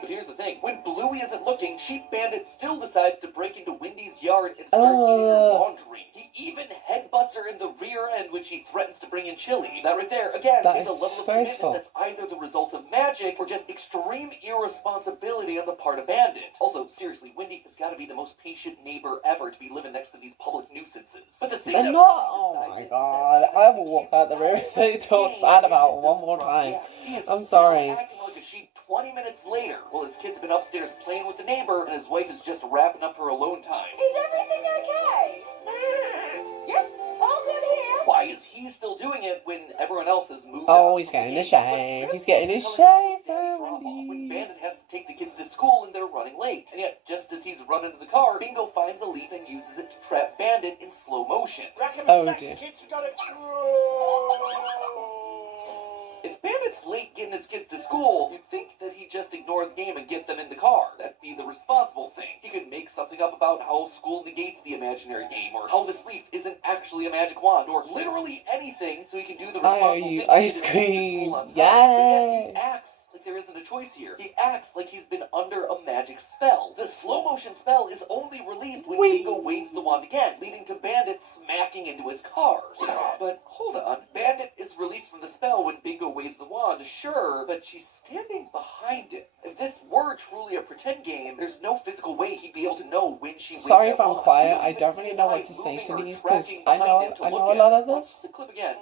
But here's the thing. When Bluey isn't looking, Sheep Bandit still decides to break into Wendy's yard and start eating her laundry. He even headbutts her in the rear end when she threatens to bring in Chili. That right there, again, That is is a level of commitment disgraceful. that's either the result of magic or just extreme irresponsibility on the part of Bandit. Also, seriously, Wendy has got to be the most patient neighbor ever to be living next to these public nuisances. But the thing They're that not. really Oh decides my it is god. that I will walk out the room if they talk bad about it one more time. He is I'm still sorry. acting like a sheep 20 minutes later, while his kids have been upstairs playing with the neighbor and his wife is just wrapping up her alone time. Is everything okay? Yep, all good here. Why is he still doing it when everyone else has moved Oh, on he's from the getting game? a shave. But He's getting his Chris shave tells Daddy for drop off when Wendy. Bandit has to take the kids to school and they're running late. And yet, just as he's running to the car, Bingo finds a leaf and uses it to trap Bandit in slow motion. Rack 'em Oh, and stack dear. 'em, kids. We gotta. If Bandit's late getting his kids to school, you'd think that he'd just ignore the game and get them in the car. That'd be the responsible thing. He could make something up about how school negates the imaginary game, or how this leaf isn't actually a magic wand, or literally anything so he can do the I owe responsible you thing ice to get to school cream. on time. But yet Yay. he acts like there isn't a choice here. He acts like he's been under a magic spell. The slow motion spell is only released when Whee! Bingo waves the wand again, leading to Bandit smacking into his car. But hold on, Bandit is released from the spell when Bingo waves the wand, sure, but she's standing behind it. If this were truly a pretend game, there's no physical way he'd be able to know when she waved Sorry that if I'm wand. quiet. You don't I even don't see really his know what eyes to say moving to or these because tracking I behind him to know look a at. lot of Watch this. the clip again.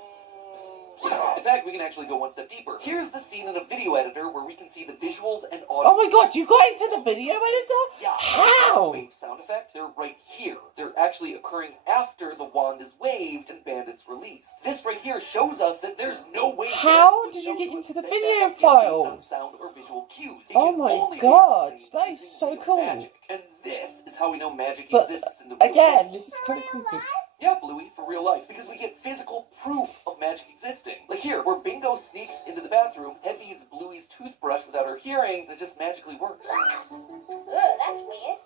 In fact, we can actually go one step deeper. Here's the scene in a video editor where we can see the visuals and audio. Oh my god, you got into the video editor? Yeah. How? Wave sound effect, they're right here. They're actually occurring after the wand is waved and Bandit's released. This right here shows us that there's no way. How Bandit would did you know get to into the expect video that based files? on sound or visual cues. He Oh can my only god, make that is using so real cool. magic. And this is how we know magic But exists in the real again, world. this is kind of creepy. Yeah, Bluey, for real life. Because we get physical proof of magic existing. Like here, where Bingo sneaks into the bathroom, heavies Bluey's toothbrush without her hearing, that just magically works. Ugh, that's weird.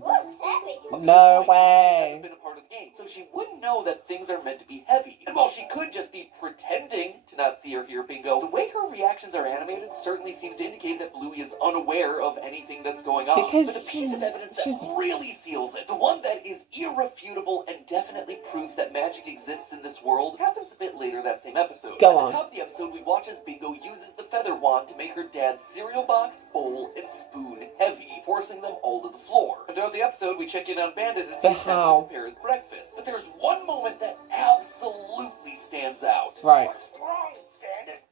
What's happening? Up to No this point, way. She hasn't been a part of the game, so she wouldn't know that things are meant to be heavy. And while she could just be pretending to not see or hear Bingo, the way her reactions are animated certainly seems to indicate that Bluey is unaware of anything that's going on. Because but the piece of evidence she's- that really seals it, the one that is irrefutable and definitely proves that magic exists in this world, happens a bit later that same episode. Go At on. the top of the episode, we watch as Bingo uses the feather wand to make her dad's cereal box, bowl, and spoon heavy, forcing them all to the floor. And throughout the episode, we check in on Bandit as he But attempts to how? prepare his breakfast. But there's one moment that absolutely stands out. Right. What's wrong, Bandit?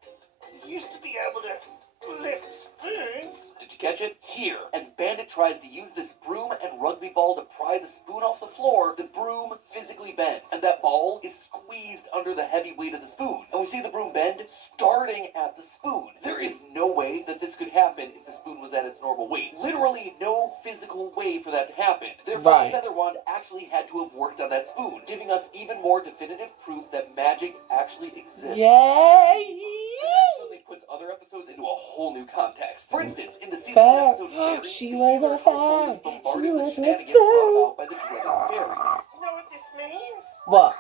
You used to be able to lift spoons. Did you sketch it? Here, as Bandit tries to use this broom and rugby ball to pry the spoon off the floor, the broom physically bends, and that ball is squeezed under the heavy weight of the spoon. And we see the broom bend starting at the spoon. There is no way that this could happen if the spoon was at its normal weight. Literally no physical way for that to happen. Therefore, Right. the feather wand actually had to have worked on that spoon, giving us even more definitive proof that magic actually exists. Yay! Suddenly puts other episodes into a whole new context. For instance, in the season Fair. 1 episode Fairies, She the was healer a Ursula fair. is bombarded She with was a shenanigans fair. brought about by the dreaded fairies. You know what this means? What?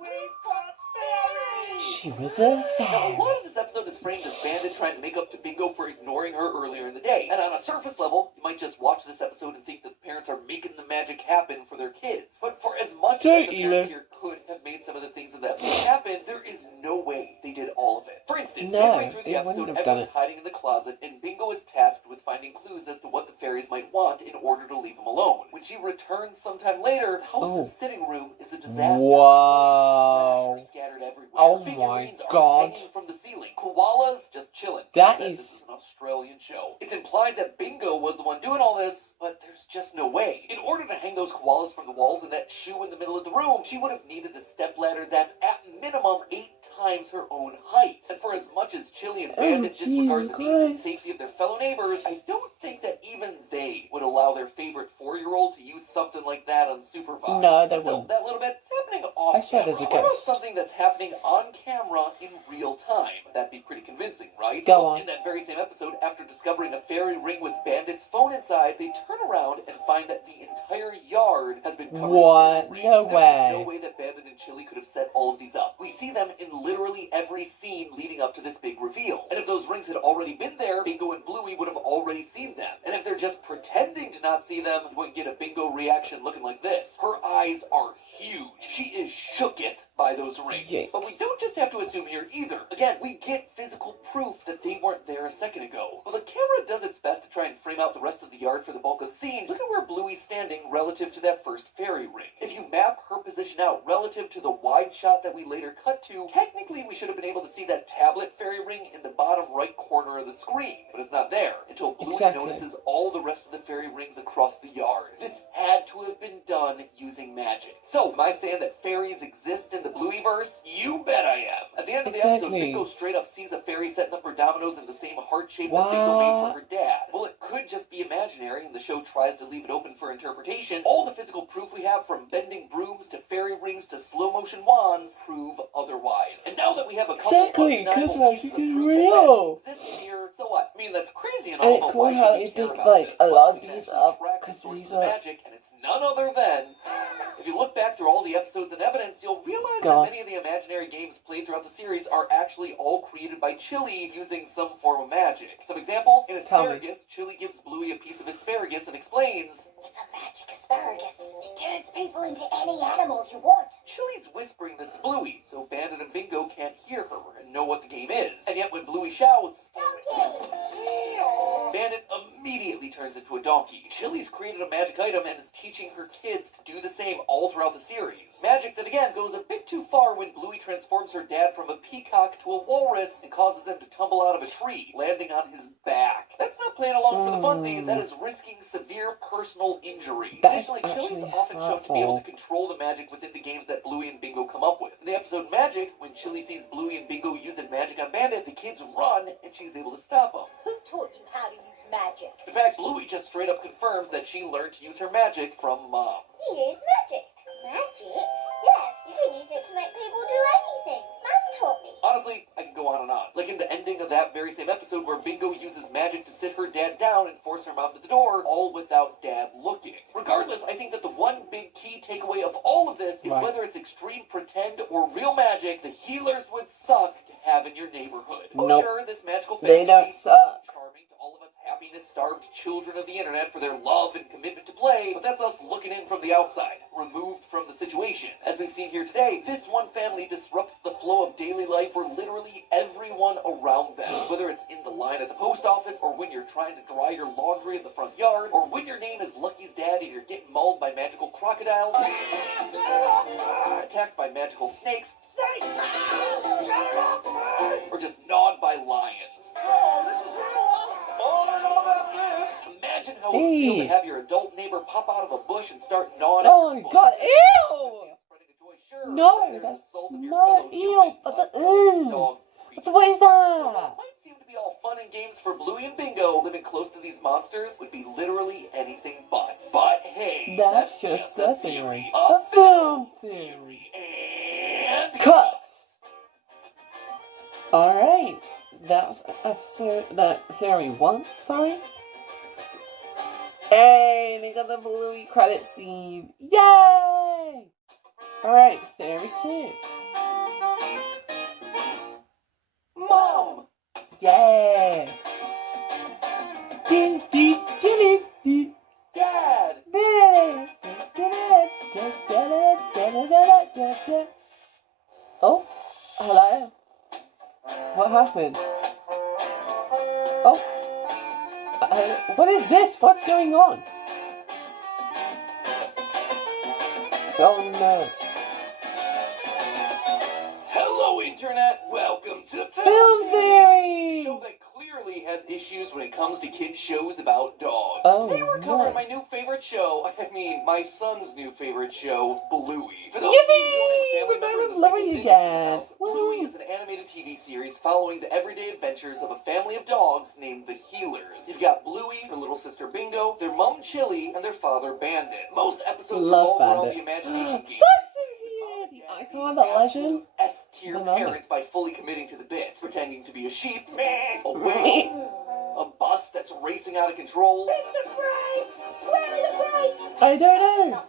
We've got fairies! She was a Now, a fairy. lot of this episode is framed as Bandit trying to make up to Bingo for ignoring her earlier in the day. And on a surface level, you might just watch this episode and think that the parents are making the magic happen for their kids. But for as much as the parents here could have made some of the things in that episode happen, there is no way they did all of it. For instance, No, midway through they the wouldn't episode, have done everyone's hiding in the closet, and Bingo is tasked with finding clues as to what the fairies might want in order to leave them alone. When she returns sometime later, the house's sitting room is a disaster. Wow. Trash are scattered everywhere. Oh my Figurines are God. hanging from the ceiling. Koalas just chilling. That This is- an Australian show. It's implied that Bingo was the one doing all this, but there's just no way. In order to hang those koalas from the walls and that shoe in the middle of the room, she would have needed a stepladder that's at minimum 8 times her own height. And for as much as Chili and Bandit disregard Jesus the needs and Christ. safety of their fellow neighbors, I don't think that even they would allow their favorite 4-year-old to use something like that unsupervised. No, they Still, wouldn't. that little bit, it's happening off I swear camera. there's a What about ghost. something that's happening on camera in real time? That'd be pretty convincing, right? Go Well, on. in that very same episode, after discovering a fairy ring with Bandit's phone inside, they turn around and find that the entire yard has been covered What? in fairy rings. No There is way. no way that Bandit and Chili could have set all of these up. We see them in literally every scene leading up to this big reveal. And if those rings had already been there, Bingo and Bluey would have already seen them. And if they're just pretending to not see them, you wouldn't get a Bingo reaction looking like this. Her eyes are huge. She is shooketh by those rings. Yikes. But we don't just have to assume here either. Again, we get physical proof that they weren't there a second ago. Well, the camera does its best to try and frame out the rest of the yard for the bulk of the scene. Look at where Bluey's standing relative to that first fairy ring. If you map her position out relative to the wide shot that we later cut to, technically we should have been able to see that tablet fairy ring in the bottom right corner of the screen. But it's not there until Bluey Exactly. notices all the rest of the fairy rings across the yard. This had to have been done using magic. So, am I saying that fairies exist in the Blueyverse? You bet I am. At the end of the episode, Exactly. Bingo straight up sees a fairy setting up her dominoes in the same heart shape that Bingo made What? for her dad. Well, it could just be imaginary, and the show tries to leave it open for interpretation. All the physical proof we have, from bending brooms to fairy rings to slow motion wands, prove otherwise. And now that we have a couple Exactly, undeniable 'cause pieces magic of is proof real. that magic exists here, so what? I mean, that's crazy and And all, it's but cool why how should we they care think, about like, this? a lot of We can these actually are- track the 'cause source these of are- magic, and it's none other than... If you look back through all the episodes and evidence, you'll realize Go that on. many of the imaginary games played throughout the series are actually all created by Chili using some form of magic. Some examples: in Tell me. Asparagus, Chili gives Bluey a piece of asparagus and explains, It's a magic asparagus. It turns people into any animal you want. Chili's whispering this to Bluey, so Bandit and Bingo can't hear her and know what the game is. And yet when Bluey shouts, Donkey! Bandit immediately turns into a donkey. Chili's created a magic item and is teaching her kids to do the same all throughout the series. Magic that, again, goes a bit too far when Bluey transforms her dad from a peacock to a walrus and causes him to tumble out of a tree, landing on his back. That's not playing along for the funsies, that is risking severe personal injury. That is Additionally, Chili's actually often shown to be able to hurtful. control the magic within the games that Bluey and Bingo come up with. In the episode Magic, when Chili sees Bluey and Bingo using magic on Bandit, the kids run and she's able to stop them. Who taught you how to use magic? In fact, Bluey just straight up confirms that she learned to use her magic from Mom. You use magic. Magic? Yeah, you can use it to make people do anything. Mum taught me. Honestly, I can go on and on. Like in the ending of that very same episode where Bingo uses magic to sit her dad down and force her mom to the door, all without dad looking. Regardless, I think that the one big key takeaway of all of this is Right. whether it's extreme pretend or real magic, the healers would suck to have in your neighborhood. Oh, Nope. sure, this magical They family don't beast is suck. charming to all of us happiness-starved children of the internet for their love and commitment to play, but that's us looking in from the outside, removed from the situation. As we've seen here today, this one family disrupts the flow of daily life for literally everyone around them. Whether it's in the line at the post office, or when you're trying to dry your laundry in the front yard, or when your name is Lucky's dad and you're getting mauled by magical crocodiles, attacked by magical snakes, or just gnawed by lions. Oh, this is real. Oh, I don't know about this. imagine how it would feel to Ew. have your adult neighbor pop out of a bush and start gnawing Oh at my your god, foot? ew! Spreading a joy, sure, No, but there's that's assault of your not fellow ew, human, but a the ew. dog But creature. what is So while that? it might seem to be all fun and games for Bluey and Bingo, living close to these monsters would be literally anything but. But hey, That's that's just a a theory. A A film theory. And Cut! Alright, that's episode, theory 1, sorry. Hey, they got the Bluey credit scene. Yay! Alright, theory 2. Mom! Yeah! Dad! Oh, hello. What happened? Oh, what is this? What's going on? Oh no. Hello, Internet! Welcome to Film a theory! show that clearly has issues when it comes to kids' shows about dogs. Oh, Today we're covering no. my new favorite show, my son's new favorite show, Bluey. For those Yippee! of you who don't have a family member in the Bluey single digits in the again. house, Bluey Woo. is an animated TV series following the everyday adventures of a family of dogs named the Healers. You've got Bluey, her little sister Bingo, their mom Chili, and their father Bandit. Most episodes Love revolve around Bandit. the imagination game. Sucks is here! The icon, the legend. S-tier I love it. parents by fully committing to the bits, pretending to be a sheep, a whale, a bus that's racing out of control. Where's the brakes? Where are the brakes? I don't know.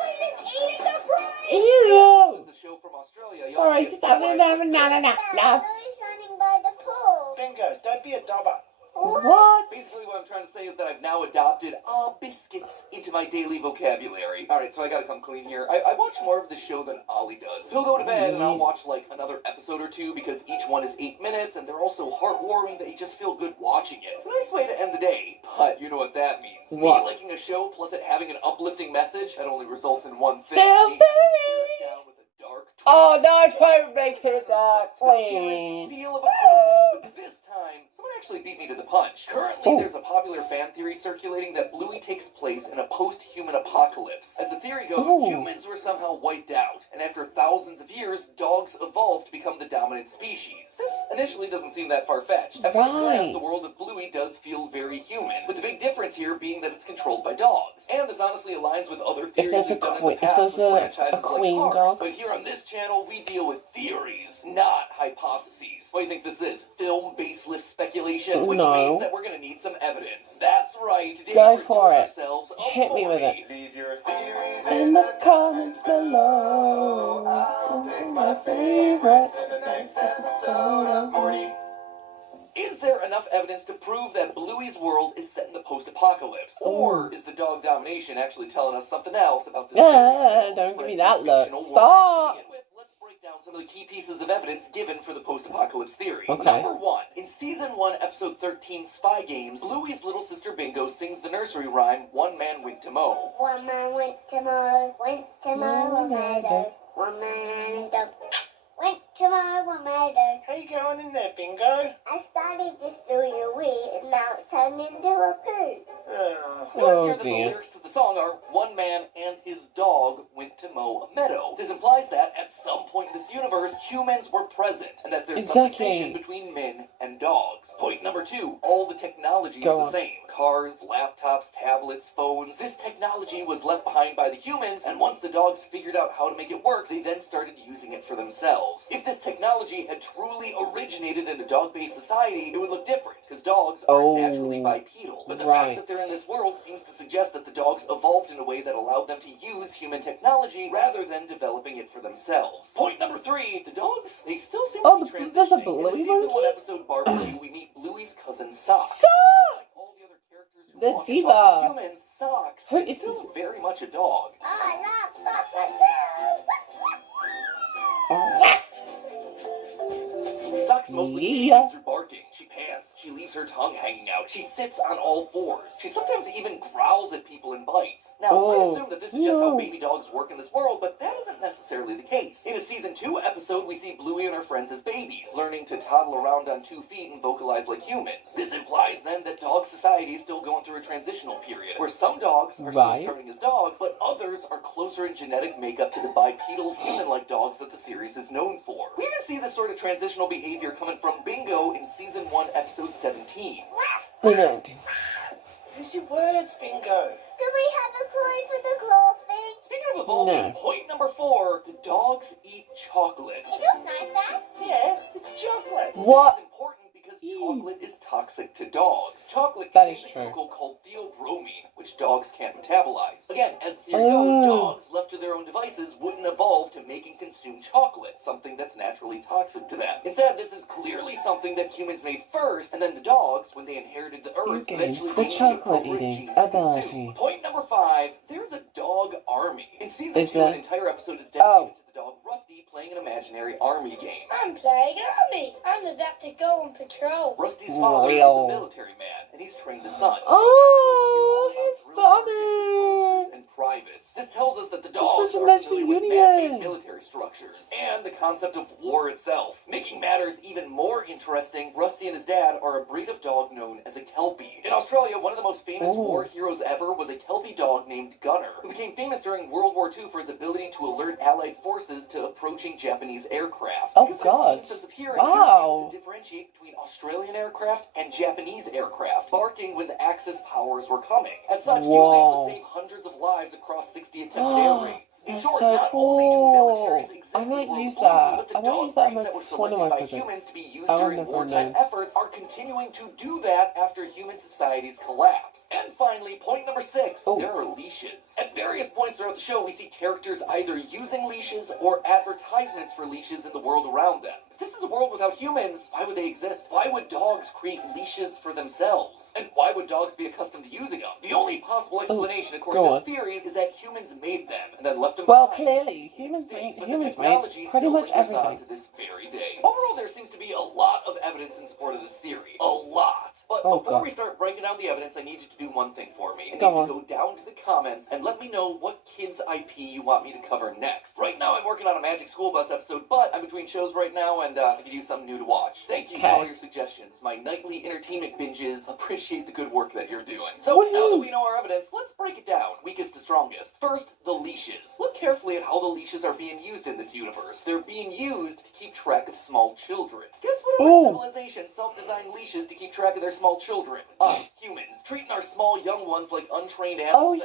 Rita's eating the brakes! Ew! It's a show from Australia. You Sorry, also just get have stories no. like this. Dad, Louie's running by the pool. Bingo, don't be a dobber. What? Basically, what I'm trying to say is that I've now adopted biscuits into my daily vocabulary. Alright, so I gotta come clean here. I watch more of this show than Ollie does. He'll go to bed and I'll watch like another episode or two because each one is 8 minutes and they're all so heartwarming that you just feel good watching it. It's a nice way to end the day. But you know what that means. What? Me liking a show plus it having an uplifting message, that only results in one thing. Film You need to tear theory! it down with a dark twist. Oh no, don't make it that, The dearest please. seal of approval, but this time, someone actually beat me to the punch. Currently, Oh. there's a popular fan theory circulating that Bluey takes place in a post-human apocalypse. As the theory goes, Oh. humans were somehow wiped out, and after thousands of years, dogs evolved to become the dominant species. This initially doesn't seem that far-fetched. At first glance, Right. the world of Bluey does feel very human, with the big difference here being that it's controlled by dogs. And this honestly aligns with other theories there's a we've done in queen- the if past there's with a franchises queen like Cars. dog. But here on this channel, we deal with theories, not hypotheses. What do you think this is? Film-baseless speculation? Which No. means that we're gonna need some evidence. That's right. Today Go we're for doing it. ourselves a Hit me with movie. it. Leave your theories In the comments below. I'll pick My favorites in the next episode of Morty. Is there enough evidence to prove that Bluey's world is set in the post-apocalypse? Or is the dog domination actually telling us something else about this Yeah, don't give me that look. fictional world? Stop. To begin with, let's break down some of the key pieces of evidence given for the post-apocalypse theory. Okay. Number 1. In Season 1, Episode 13, Spy Games, Bluey's little sister Bingo sings the nursery rhyme, One Man Went to Mow. One man went to mow a meadow. One man and dog went to mow a meadow. How you going in there, Bingo? I started just doing a wee and now it's turned into a poo. Oh. Notice Oh here that the dear. lyrics to the song are, one man and his dog went to mow a meadow. This implies that, at some point in this universe, humans were present, and that there's some Exactly. distinction between men and dogs. Point number 2, all the technology is Go the on. same. Cars, laptops, tablets, phones. This technology was left behind by the humans, and once the dogs figured out how to make it work, they then started using it for themselves. If this technology had truly originated in a dog-based society, it would look different, because dogs Oh, are naturally bipedal. But the right. fact that they're in this world seems to suggest that the dogs evolved in a way that allowed them to use human technology rather than developing it for themselves. Point number 3, the dogs, they still seem Oh, to be transitioning. there's a In Bluey the Season 1 monkey? episode Barbecue, we meet Bluey's cousin Sock. Sock! Like all the other characters who The walk and talk diva. like humans, Socks Who is is still this? very much a dog. I love sausages. Socks mostly Yeah. communicates through barking. She pants, She leaves her tongue hanging out. She sits on all fours. She sometimes even growls at people and bites. Now, I assume that this is just how baby dogs work in this world, but that isn't necessarily the case. In a season 2 episode, we see Bluey and her friends as babies, learning to toddle around on 2 feet and vocalize like humans. This implies then that dog society is still going through a transitional period, where some dogs are still starting as dogs, but others are closer in genetic makeup to the bipedal human-like dogs that the series is known for. We even see this sort of transitional behavior coming from Bingo in season 1, episode 17. Use your words, Bingo. Do we have a coin for the claw thing? Speaking of evolving, point number 4, the dogs eat chocolate. It looks nice, Dad. Yeah, it's chocolate. What? It's important because chocolate is toxic to dogs. Chocolate That contains is a true. chemical called theobromine, which dogs can't metabolize. Again, as the theory goes, dogs left to their own devices wouldn't evolve to make and consume chocolate, something that's naturally toxic to them. Instead, this is clearly something that humans made first, and then the dogs, when they inherited the earth, eventually the gained chocolate appropriate eating genes to ability. consume. Point number 5, there's a dog army. In season Is 2, there? an entire episode is dedicated to the dog Rusty playing an imaginary army game. I'm playing army. I'm about to go on patrol. Rusty's father is Real. a military man, and he's trained his son. Oh, his Drill sergeants and father. soldiers and privates. This tells us that the dogs is a are nice familiar with reunion. man-made military structures and the concept of war itself. Making matters even more interesting, Rusty and his dad are a breed of dog known as a Kelpie. In Australia, one of the most famous war heroes ever was a Kelpie dog named Gunner, who became famous during World War II for his ability to alert Allied forces to approaching Japanese aircraft. Oh, Because of his God. keen sense of hearing, he was Wow. able to differentiate between Australian aircraft and Japanese aircraft, barking when the Axis powers were coming. As such, he was able to save hundreds of lives across 60 attempted air raids. In That's short, so not cool. only do militaries exist I might in world use globally, that. but the I might dog use that in breeds that were one of selected my by projects. humans to be used I will during never wartime know. efforts are continuing to do that after human societies collapse. And finally, point number 6, there are leashes. At various points throughout the show, we see characters either using leashes or advertisements for leashes in the world around them. If this is a world without humans, why would they exist? Why would dogs create leashes for themselves? And why would dogs be accustomed to using them? The only possible explanation, according to the theories, is that humans made them and then left them Well, behind. clearly, humans But made the technology pretty still much lingers on everything. to this very day. Overall, there seems to be a lot of evidence in support of this theory. A lot. But Oh, before God. we start breaking down the evidence, I need you to do one thing for me. I need Go you on. to go down to the comments and let me know what kids' IP you want me to cover next. Right now, I'm working on a Magic School Bus episode, but I'm between shows right now, and I could use something new to watch. Thank you for Okay. all your suggestions. My nightly entertainment binges appreciate the good work that you're doing. So now that we know our evidence, let's break it down, weakest to strongest. First, the leashes. Look carefully at how the leashes are being used in this universe. They're being used to keep track of small children. Guess what other civilization self-designed leashes to keep track of their small children? Us, humans, treating our small young ones like untrained animals.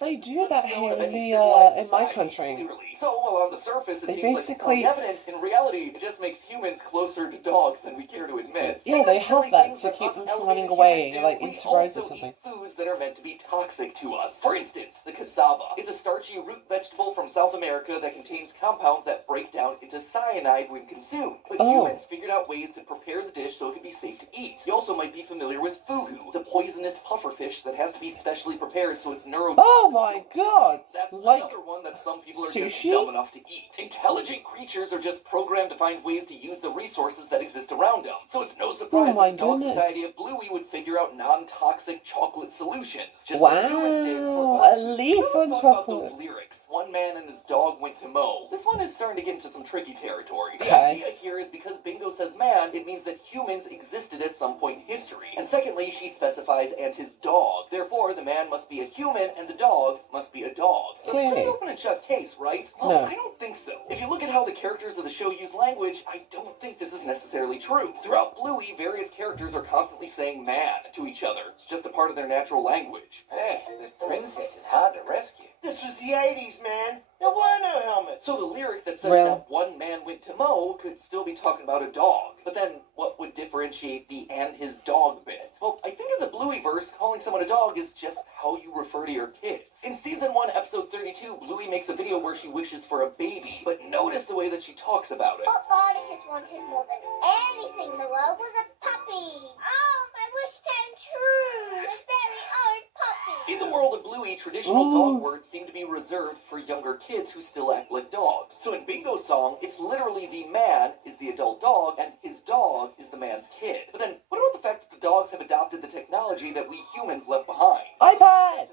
They do that here in my country. Clearly. So, while on the surface it They seems basically- like evidence, in reality, it just makes humans closer to dogs than we care to admit. Yeah, they have Silly that things to that keep us them from elevated running away, humans do, like we into roads or also something. eat foods that are meant to be toxic to us. For instance, the cassava. It's a starchy root vegetable from South America that contains compounds that break down into cyanide when consumed. But humans figured out ways to prepare the dish so it could be safe to eat. You also might be familiar with fugu, the poisonous pufferfish that has to be specially prepared so it's neuro. Oh my God! That's Like another one that some people are just sushi? dumb enough to eat. Intelligent creatures are just programmed to find ways to use the resources that exist around them. So it's no surprise my that the Dog goodness. Society of Bluey would figure out non-toxic chocolate solutions. Just Wow, like humans did for a months. leaf Now let's on talk about chocolate. those lyrics. One man and his dog went to mow. This one is starting to get into some tricky territory. The Okay. idea here is because Bingo says man, it means that humans existed at some point in history. And secondly, she specifies and his dog. Therefore, the man must be a human and the dog must be a dog. It's a pretty Clearly. open and shut case, right? Well, No. I don't think so. If you look at how the characters of the show use language, I don't think this is necessarily true. Throughout Bluey, various characters are constantly saying man to each other. It's just a part of their natural language. Hey, this princess is hard to rescue. This was the 80s, man. There were no helmets. So the lyric that says Well- that one man went to mow could still be talking about a dog. But then what would differentiate the and his dog bit? Well, I think in the Bluey verse, calling someone a dog is just how you refer to your kids. In season 1, episode 32, Bluey makes a video where she wishes for a baby. But notice the way that she talks about it. What Barney has wanted more than anything in the world was a puppy. Oh, my wish came true. A very old puppy. In the world of Bluey, traditional dog words seem to be reserved for younger kids who still act like dogs. So in Bingo's song, it's literally the man is the adult dog and his dog is the man's kid. But then, what about the fact that the dogs have adopted the technology that we humans left behind? iPad!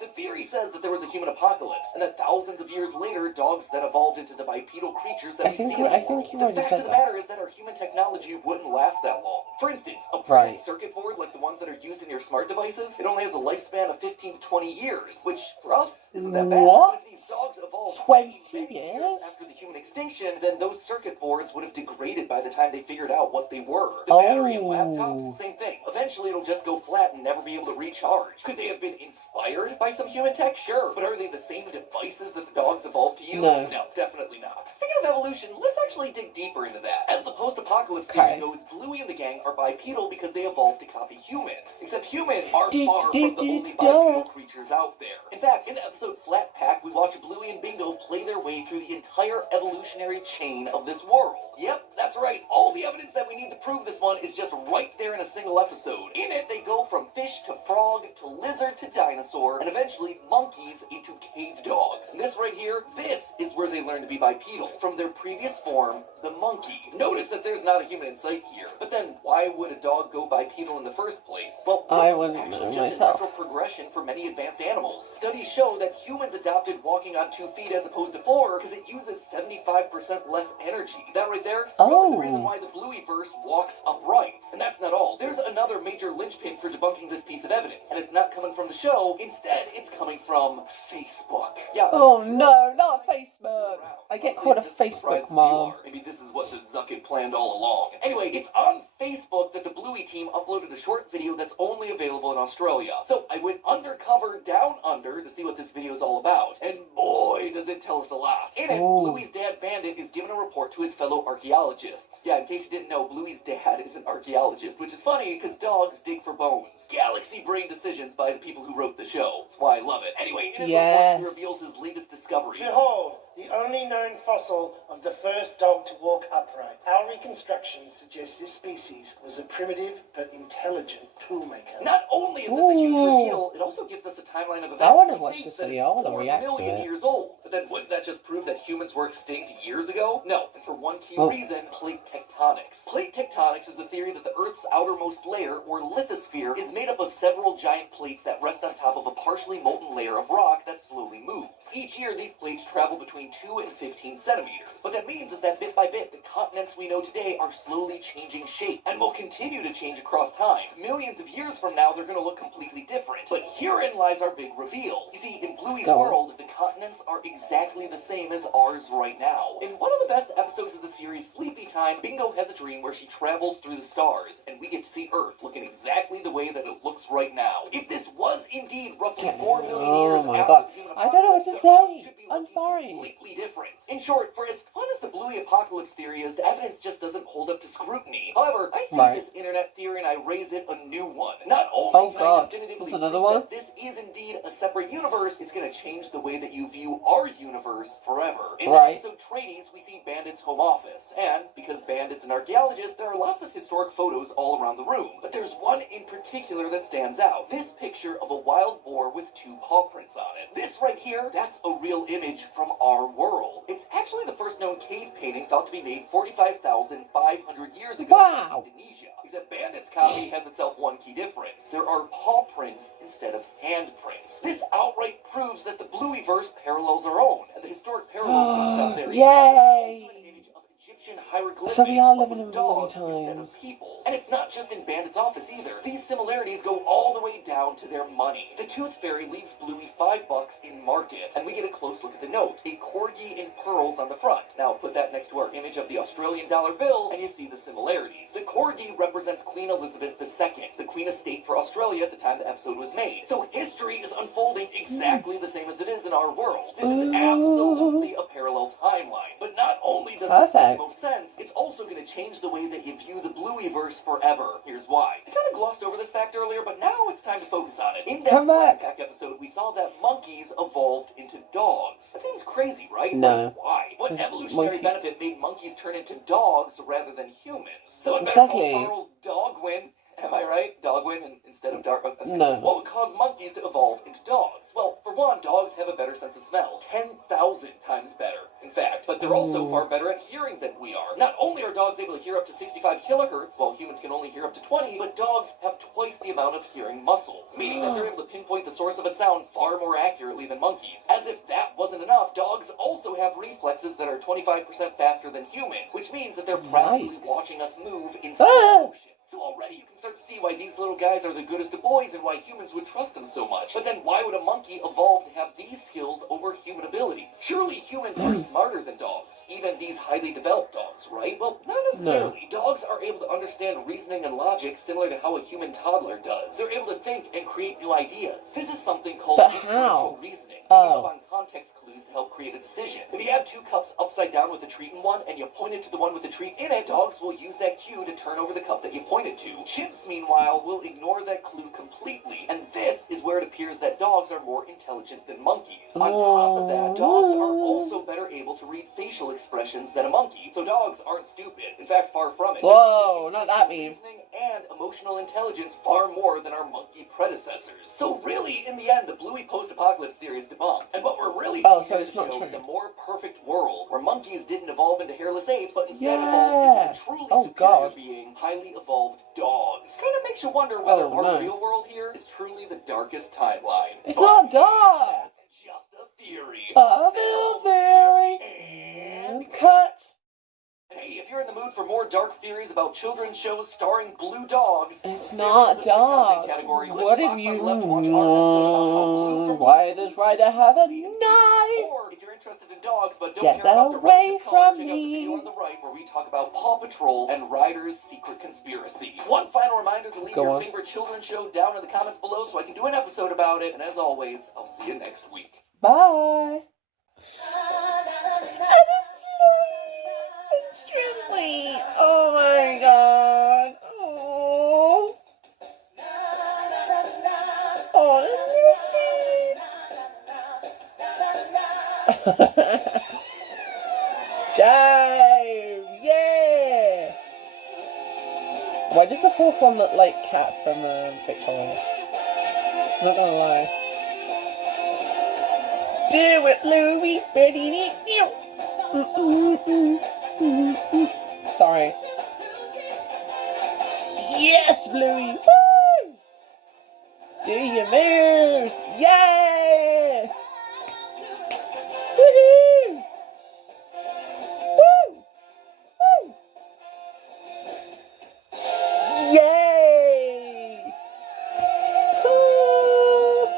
The theory says that there was a human apocalypse, and that thousands of years later, dogs then evolved into the bipedal creatures that we see in the world. I think you already The fact said of the that. matter is that our human technology wouldn't last that long. For instance, a printed circuit board like the ones that are used in your smart devices, it only has a lifespan of 15 to 20 years, which for us isn't that bad. What? But if these dogs evolved 20 many years? after the human extinction, then those circuit boards would have degraded by the time they figured out what they were. The battery in laptops, same thing. Eventually it'll just go flat and never be able to recharge. Could they have been inspired by some human tech? Sure, but are they the same devices that the dogs evolved to use? No. No, definitely not. Speaking of evolution, let's actually dig deeper into that. As the post-apocalypse theory goes, Bluey and the gang are bipedal because they evolved to copy humans. Except humans are far from the only bipedal creatures out there. In fact, in the episode Flat Pack, we watch Bluey and Bingo play their way through the entire evolutionary chain of this world. Yep, that's right. All the evidence that we need to prove this one is just right there in a single episode. In it, they go from fish to frog to lizard to dinosaur, and eventually monkeys into cave dogs. And this right here, this is where they learn to be bipedal. From their previous form, the monkey. Notice that there's not a human in sight here. But then, why would a dog go bipedal in the first place? Well, I this is wouldn't actually know just a myself. natural progression for many advanced animals. Studies show that humans adopted walking on 2 feet as opposed to 4 because it uses 75% less energy. That right there is really the reason why the Bluey-verse walks upright. And that's not all. There's another major linchpin for debunking this piece of evidence, and it's not coming from the show. Instead, it's coming from Facebook. Yeah. Oh no, not Facebook. I get called a Facebook mom. Maybe this is what the Zuck had planned all along. Anyway, it's on Facebook that the Bluey team uploaded a short video that's only available in Australia. So I went undercover down under to see what this video is all about. And boy, does it tell us a lot. In it, Bluey's dad Bandit is giving a report to his fellow archaeologists. Yeah, in case you didn't know, Bluey's dad is an archaeologist, which is funny because dogs dig for bones. Galaxy brain decisions by the people who wrote the show. That's why I love it. Anyway, in his report, he reveals his latest discovery. Behold, the only known fossil of the first dog to walk upright. Our reconstructions suggest this species was a primitive but intelligent toolmaker. Not only is this a huge reveal, it also gives us a timeline of events. I want to It watch states this that video. it's I want to 4 react to million it. years old. But then wouldn't that just prove that humans were extinct years ago? No, and for one key reason, plate tectonics. Plate tectonics is the theory that the Earth's outermost layer, or lithosphere, is made up of several giant plates that rest on top of a partially molten layer of rock that slowly moves. Each year, these plates travel between 2 and 15 centimeters. What that means is that bit by bit, the continents we know today are slowly changing shape, and will continue to change across time. Millions of years from now, they're going to look completely different. But herein lies our big reveal. You see, in Bluey's world, the continents are exactly the same as ours right now. In one of the best episodes of the series, Sleepy Time, Bingo has a dream where she travels through the stars, and we get to see Earth looking exactly the way that it looks right now. If this was indeed roughly 4 million years after the human I don't know what to say. I'm looking sorry. completely different. In short, for as fun as the Bluey apocalypse theory is, evidence just doesn't hold up to scrutiny. However, I see this internet theory and I raise it a new one. Not only can I definitively prove that this is indeed a separate universe, it's going to change the way that you view our universe forever. In the episode Trades, we see Bandit's home office, and because Bandit's an archaeologist, there are lots of historic photos all around the room. But there's one in particular that stands out. This picture of a wild boar with 2 paw prints on it. This right here, that's a real image from our world. It's actually the first known cave painting thought to be made 45,500 years ago in Indonesia. Except Bandit's copy has itself one key difference. There are paw prints instead of hand prints. This outright proves that the Bluey-verse parallels our own, and the historic parallels we found there. Yay! Egyptian hieroglyphics, So we are but living with in dogs Bluey instead times. of people. And it's not just in Bandit's office either. These similarities go all the way down to their money. The Tooth Fairy leaves Bluey $5 in market, and we get a close look at the note. A corgi in pearls on the front. Now put that next to our image of the Australian dollar bill, and you see the similarities. The corgi represents Queen Elizabeth II, the Queen of State for Australia at the time the episode was made. So history is unfolding exactly the same as it is in our world. This is absolutely a parallel timeline. But not only does this make the most sense, it's also going to change the way that you view the Bluey-verse forever. Here's why. I kind of glossed over this fact earlier, but now it's time to focus on it. In that Flat Pack episode, we saw that monkeys evolved into dogs. That seems crazy, right? No. Why? What evolutionary benefit made monkeys turn into dogs rather than humans? So it better call Charles Dogwin Am I right? Dogwin instead of dog. Okay. No. What would cause monkeys to evolve into dogs? Well, for one, dogs have a better sense of smell. 10,000 times better, in fact. But they're also far better at hearing than we are. Not only are dogs able to hear up to 65 kilohertz, while humans can only hear up to 20, but dogs have twice the amount of hearing muscles, meaning that they're able to pinpoint the source of a sound far more accurately than monkeys. As if that wasn't enough, dogs also have reflexes that are 25% faster than humans, which means that they're practically watching us move in slow motion. So already you can start to see why these little guys are the goodest of boys and why humans would trust them so much. But then why would a monkey evolve to have these skills over human abilities? Surely humans are smarter than dogs, even these highly developed dogs, right? Well, not necessarily. No. Dogs are able to understand reasoning and logic similar to how a human toddler does. They're able to think and create new ideas. This is something called inferential reasoning. Picking up on context clues to help create a decision. If you have two cups upside down with a treat in one, and you point it to the one with the treat in it, dogs will use that cue to turn over the cup that you pointed to. Chimps, meanwhile, will ignore that clue completely, and this is where it appears that dogs are more intelligent than monkeys. On top of that, dogs are also better able to read facial expressions than a monkey, so dogs aren't stupid. In fact, far from it. Whoa, not that mean. Reasoning and emotional intelligence far more than our monkey predecessors. So really, in the end, the Bluey post-apocalypse theory is debunked. And what we're really seeing in this show is a more perfect world, where monkeys didn't evolve into hairless apes, but instead evolved into a truly superior being, highly evolved dogs. Kind of makes you wonder whether our real world here is truly the darkest timeline. It's not dark! That's just a theory. A film theory. And cut. Hey, if you're in the mood for more dark theories about children's shows starring blue dogs, it's not dark. What have you why does Ryder have a knife? Or if you're interested in dogs but don't Get care about the away from from color, check out the me. video on the right where we talk about Paw Patrol and Ryder's secret conspiracy. One final reminder to leave your favorite children's show down in the comments below so I can do an episode about it. And as always, I'll see you next week. Bye. Truly. Oh my god. Oh. Oh, Jive! Yeah! Why does the fourth one look like Cat from Victorious? I'm not gonna lie. Do it, Bluey! Ready? Sorry. Yes, Bluey! Woo! Do your moves! Yeah! Woohoo! Woo! Woo! Yay! Oh,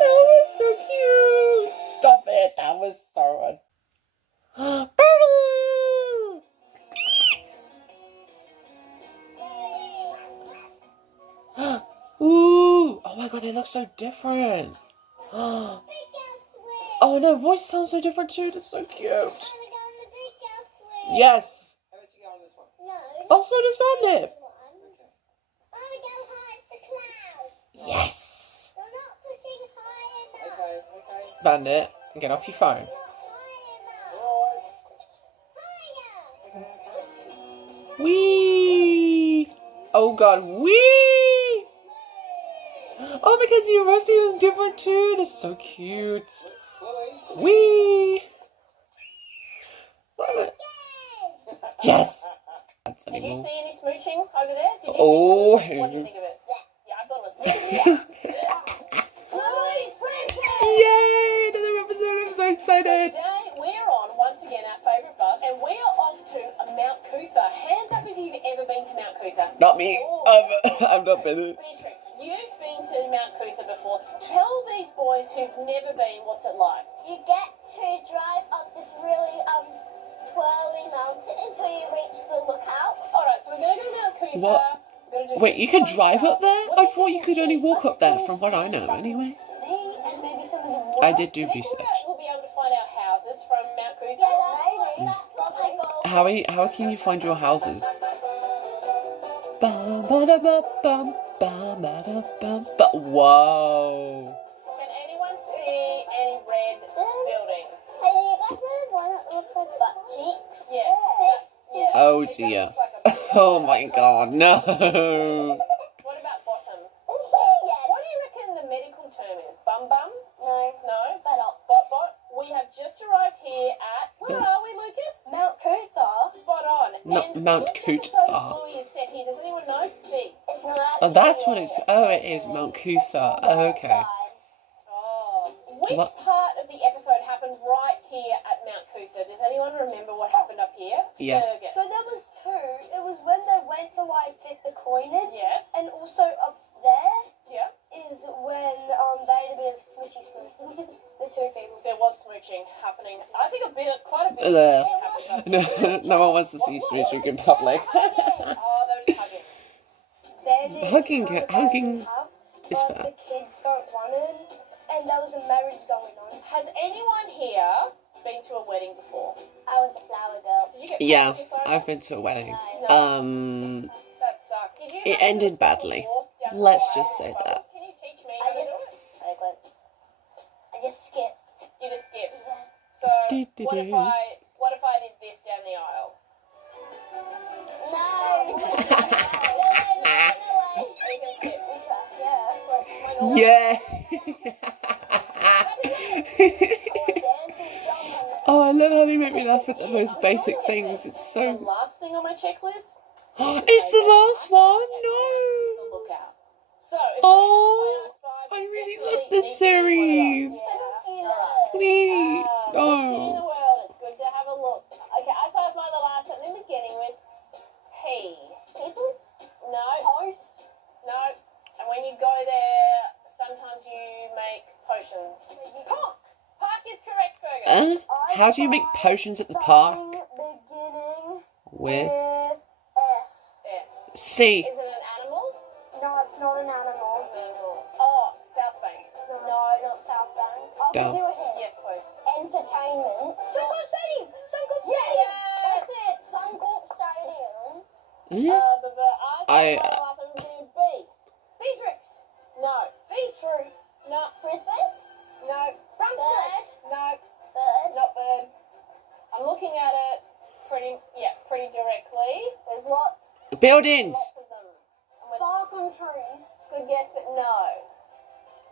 that was so cute! Stop it! That was so fun. Ooh! Oh my god, they look so different. Oh, and her voice sounds so different too. That's so cute. Yes. Also, does Bandit. Yes. Bandit, get off your phone. Wee! Oh god, wee! Oh my god, your roasting is different too. That's so cute. Wee! Yes! Did you see any smooching over there? Did you Oh! what do you think of it? Yeah, I thought it was Bluey's Princess! Yay! Another episode, I'm so excited! Today we're on, once again, our favourite bus, and we are off to Mount Cootha. Hands up if you've ever been to Mount Cootha. Not me. I've not been. Beatrix, you've been to Mount Cootha before. Tell these boys who've never been what's it like. You get to drive up this really twirly mountain until you reach the lookout. Alright, so we're going to go to Mount Cootha. What? Wait, you could drive up there? I thought you could only walk up there, from what I know, anyway. I did do research. We'll be able to find our houses from Mount Cootha. Yeah, that's my goal. How can you find your houses? Whoa! Can anyone see any red buildings? Hey, you guys really want to look like butt cheeks? Yes. Yeah. Oh It does dear. look like a Oh my god, no. What about bottom? What do you reckon the medical term is? Bum bum? No. No? But up. Bot bot? We have just arrived here at, where are we, Lucas? Mount Cootha. Spot on. Not And Mount which episode Cootha. of Bluey is set here? Does anyone know? B. It's not Oh, that's what it's. Oh, it is Mount Cootha. Oh, okay. Oh. Which What? part of the episode happened right here at Mount Cootha? Does anyone remember what happened up here? Yeah. Fergus. So there was two. It was when they went to like fit the coin in, Yes. and also up there Yeah. is when they had a bit of smoochy smooch. The two people. There was smooching happening. I think quite a bit of Ugh. smooching happened up No, no one wants to see smooching in public. Oh, they're just hugging. Then it Hugging- was kind of hugging house, is but fair. the kids don't want it, and there was a marriage going on. Has anyone here been to a wedding before? I was a flower girl. Did you get Yeah, married before? I've been to a wedding. No. That sucks. Did you It have to ended just badly. walk down the Let's aisle just with say bubbles? that. Can you teach me I how to do just, it? I just skipped. You just skipped. So Do-do-do. what if I did this down the aisle? No. So you can skip. Yeah. Like, Yeah. Oh, I love how they make me laugh at the most basic things. It's The so. last thing on my checklist. It's the last one. The No. lookout. So if Oh, I I really definitely love this need to use one of series. those. Yeah. Alright. Please, Let's see the no. world. It's good to have a look. Okay, I start my little last one in the beginning with P. People? No. Post? No. And when you go there, sometimes you make potions. Cock. Park is correct, Fergus. How do you make potions at the park? Beginning With S. Yes. C. Is it an animal? No, it's not an animal. Oh, South Bank. No, not South Bank. I'll Dumb. give you a hint. Yes, please. Entertainment. Suncorp Stadium. Suncorp Stadium. Yes. That's it. Suncorp Stadium. I I- my last one beginning with B. Beatrix. No. Beetroot. No. Brisbane. No. Bromstead. No. Bird. Not bird. I'm looking at it pretty directly. There's lots Buildings. of them. And we're Bark on trees. good guess, but no.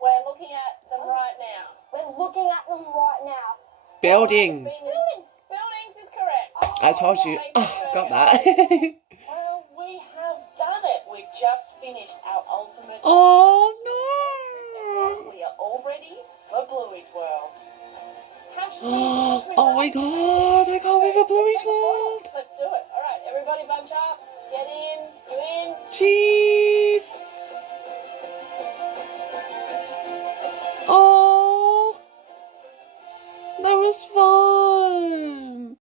We're looking at them right now. We're looking at them right now. Buildings. Buildings. Buildings is correct. I told you. Oh, got that. Well, we have done it. We've just finished our ultimate. Oh And we are all ready for Bluey's World. How should we no. Oh my god, I can't wait for Bluey's World. Let's do it. All right, everybody bunch up. Get in. You in? Jeez. Oh. That was fun.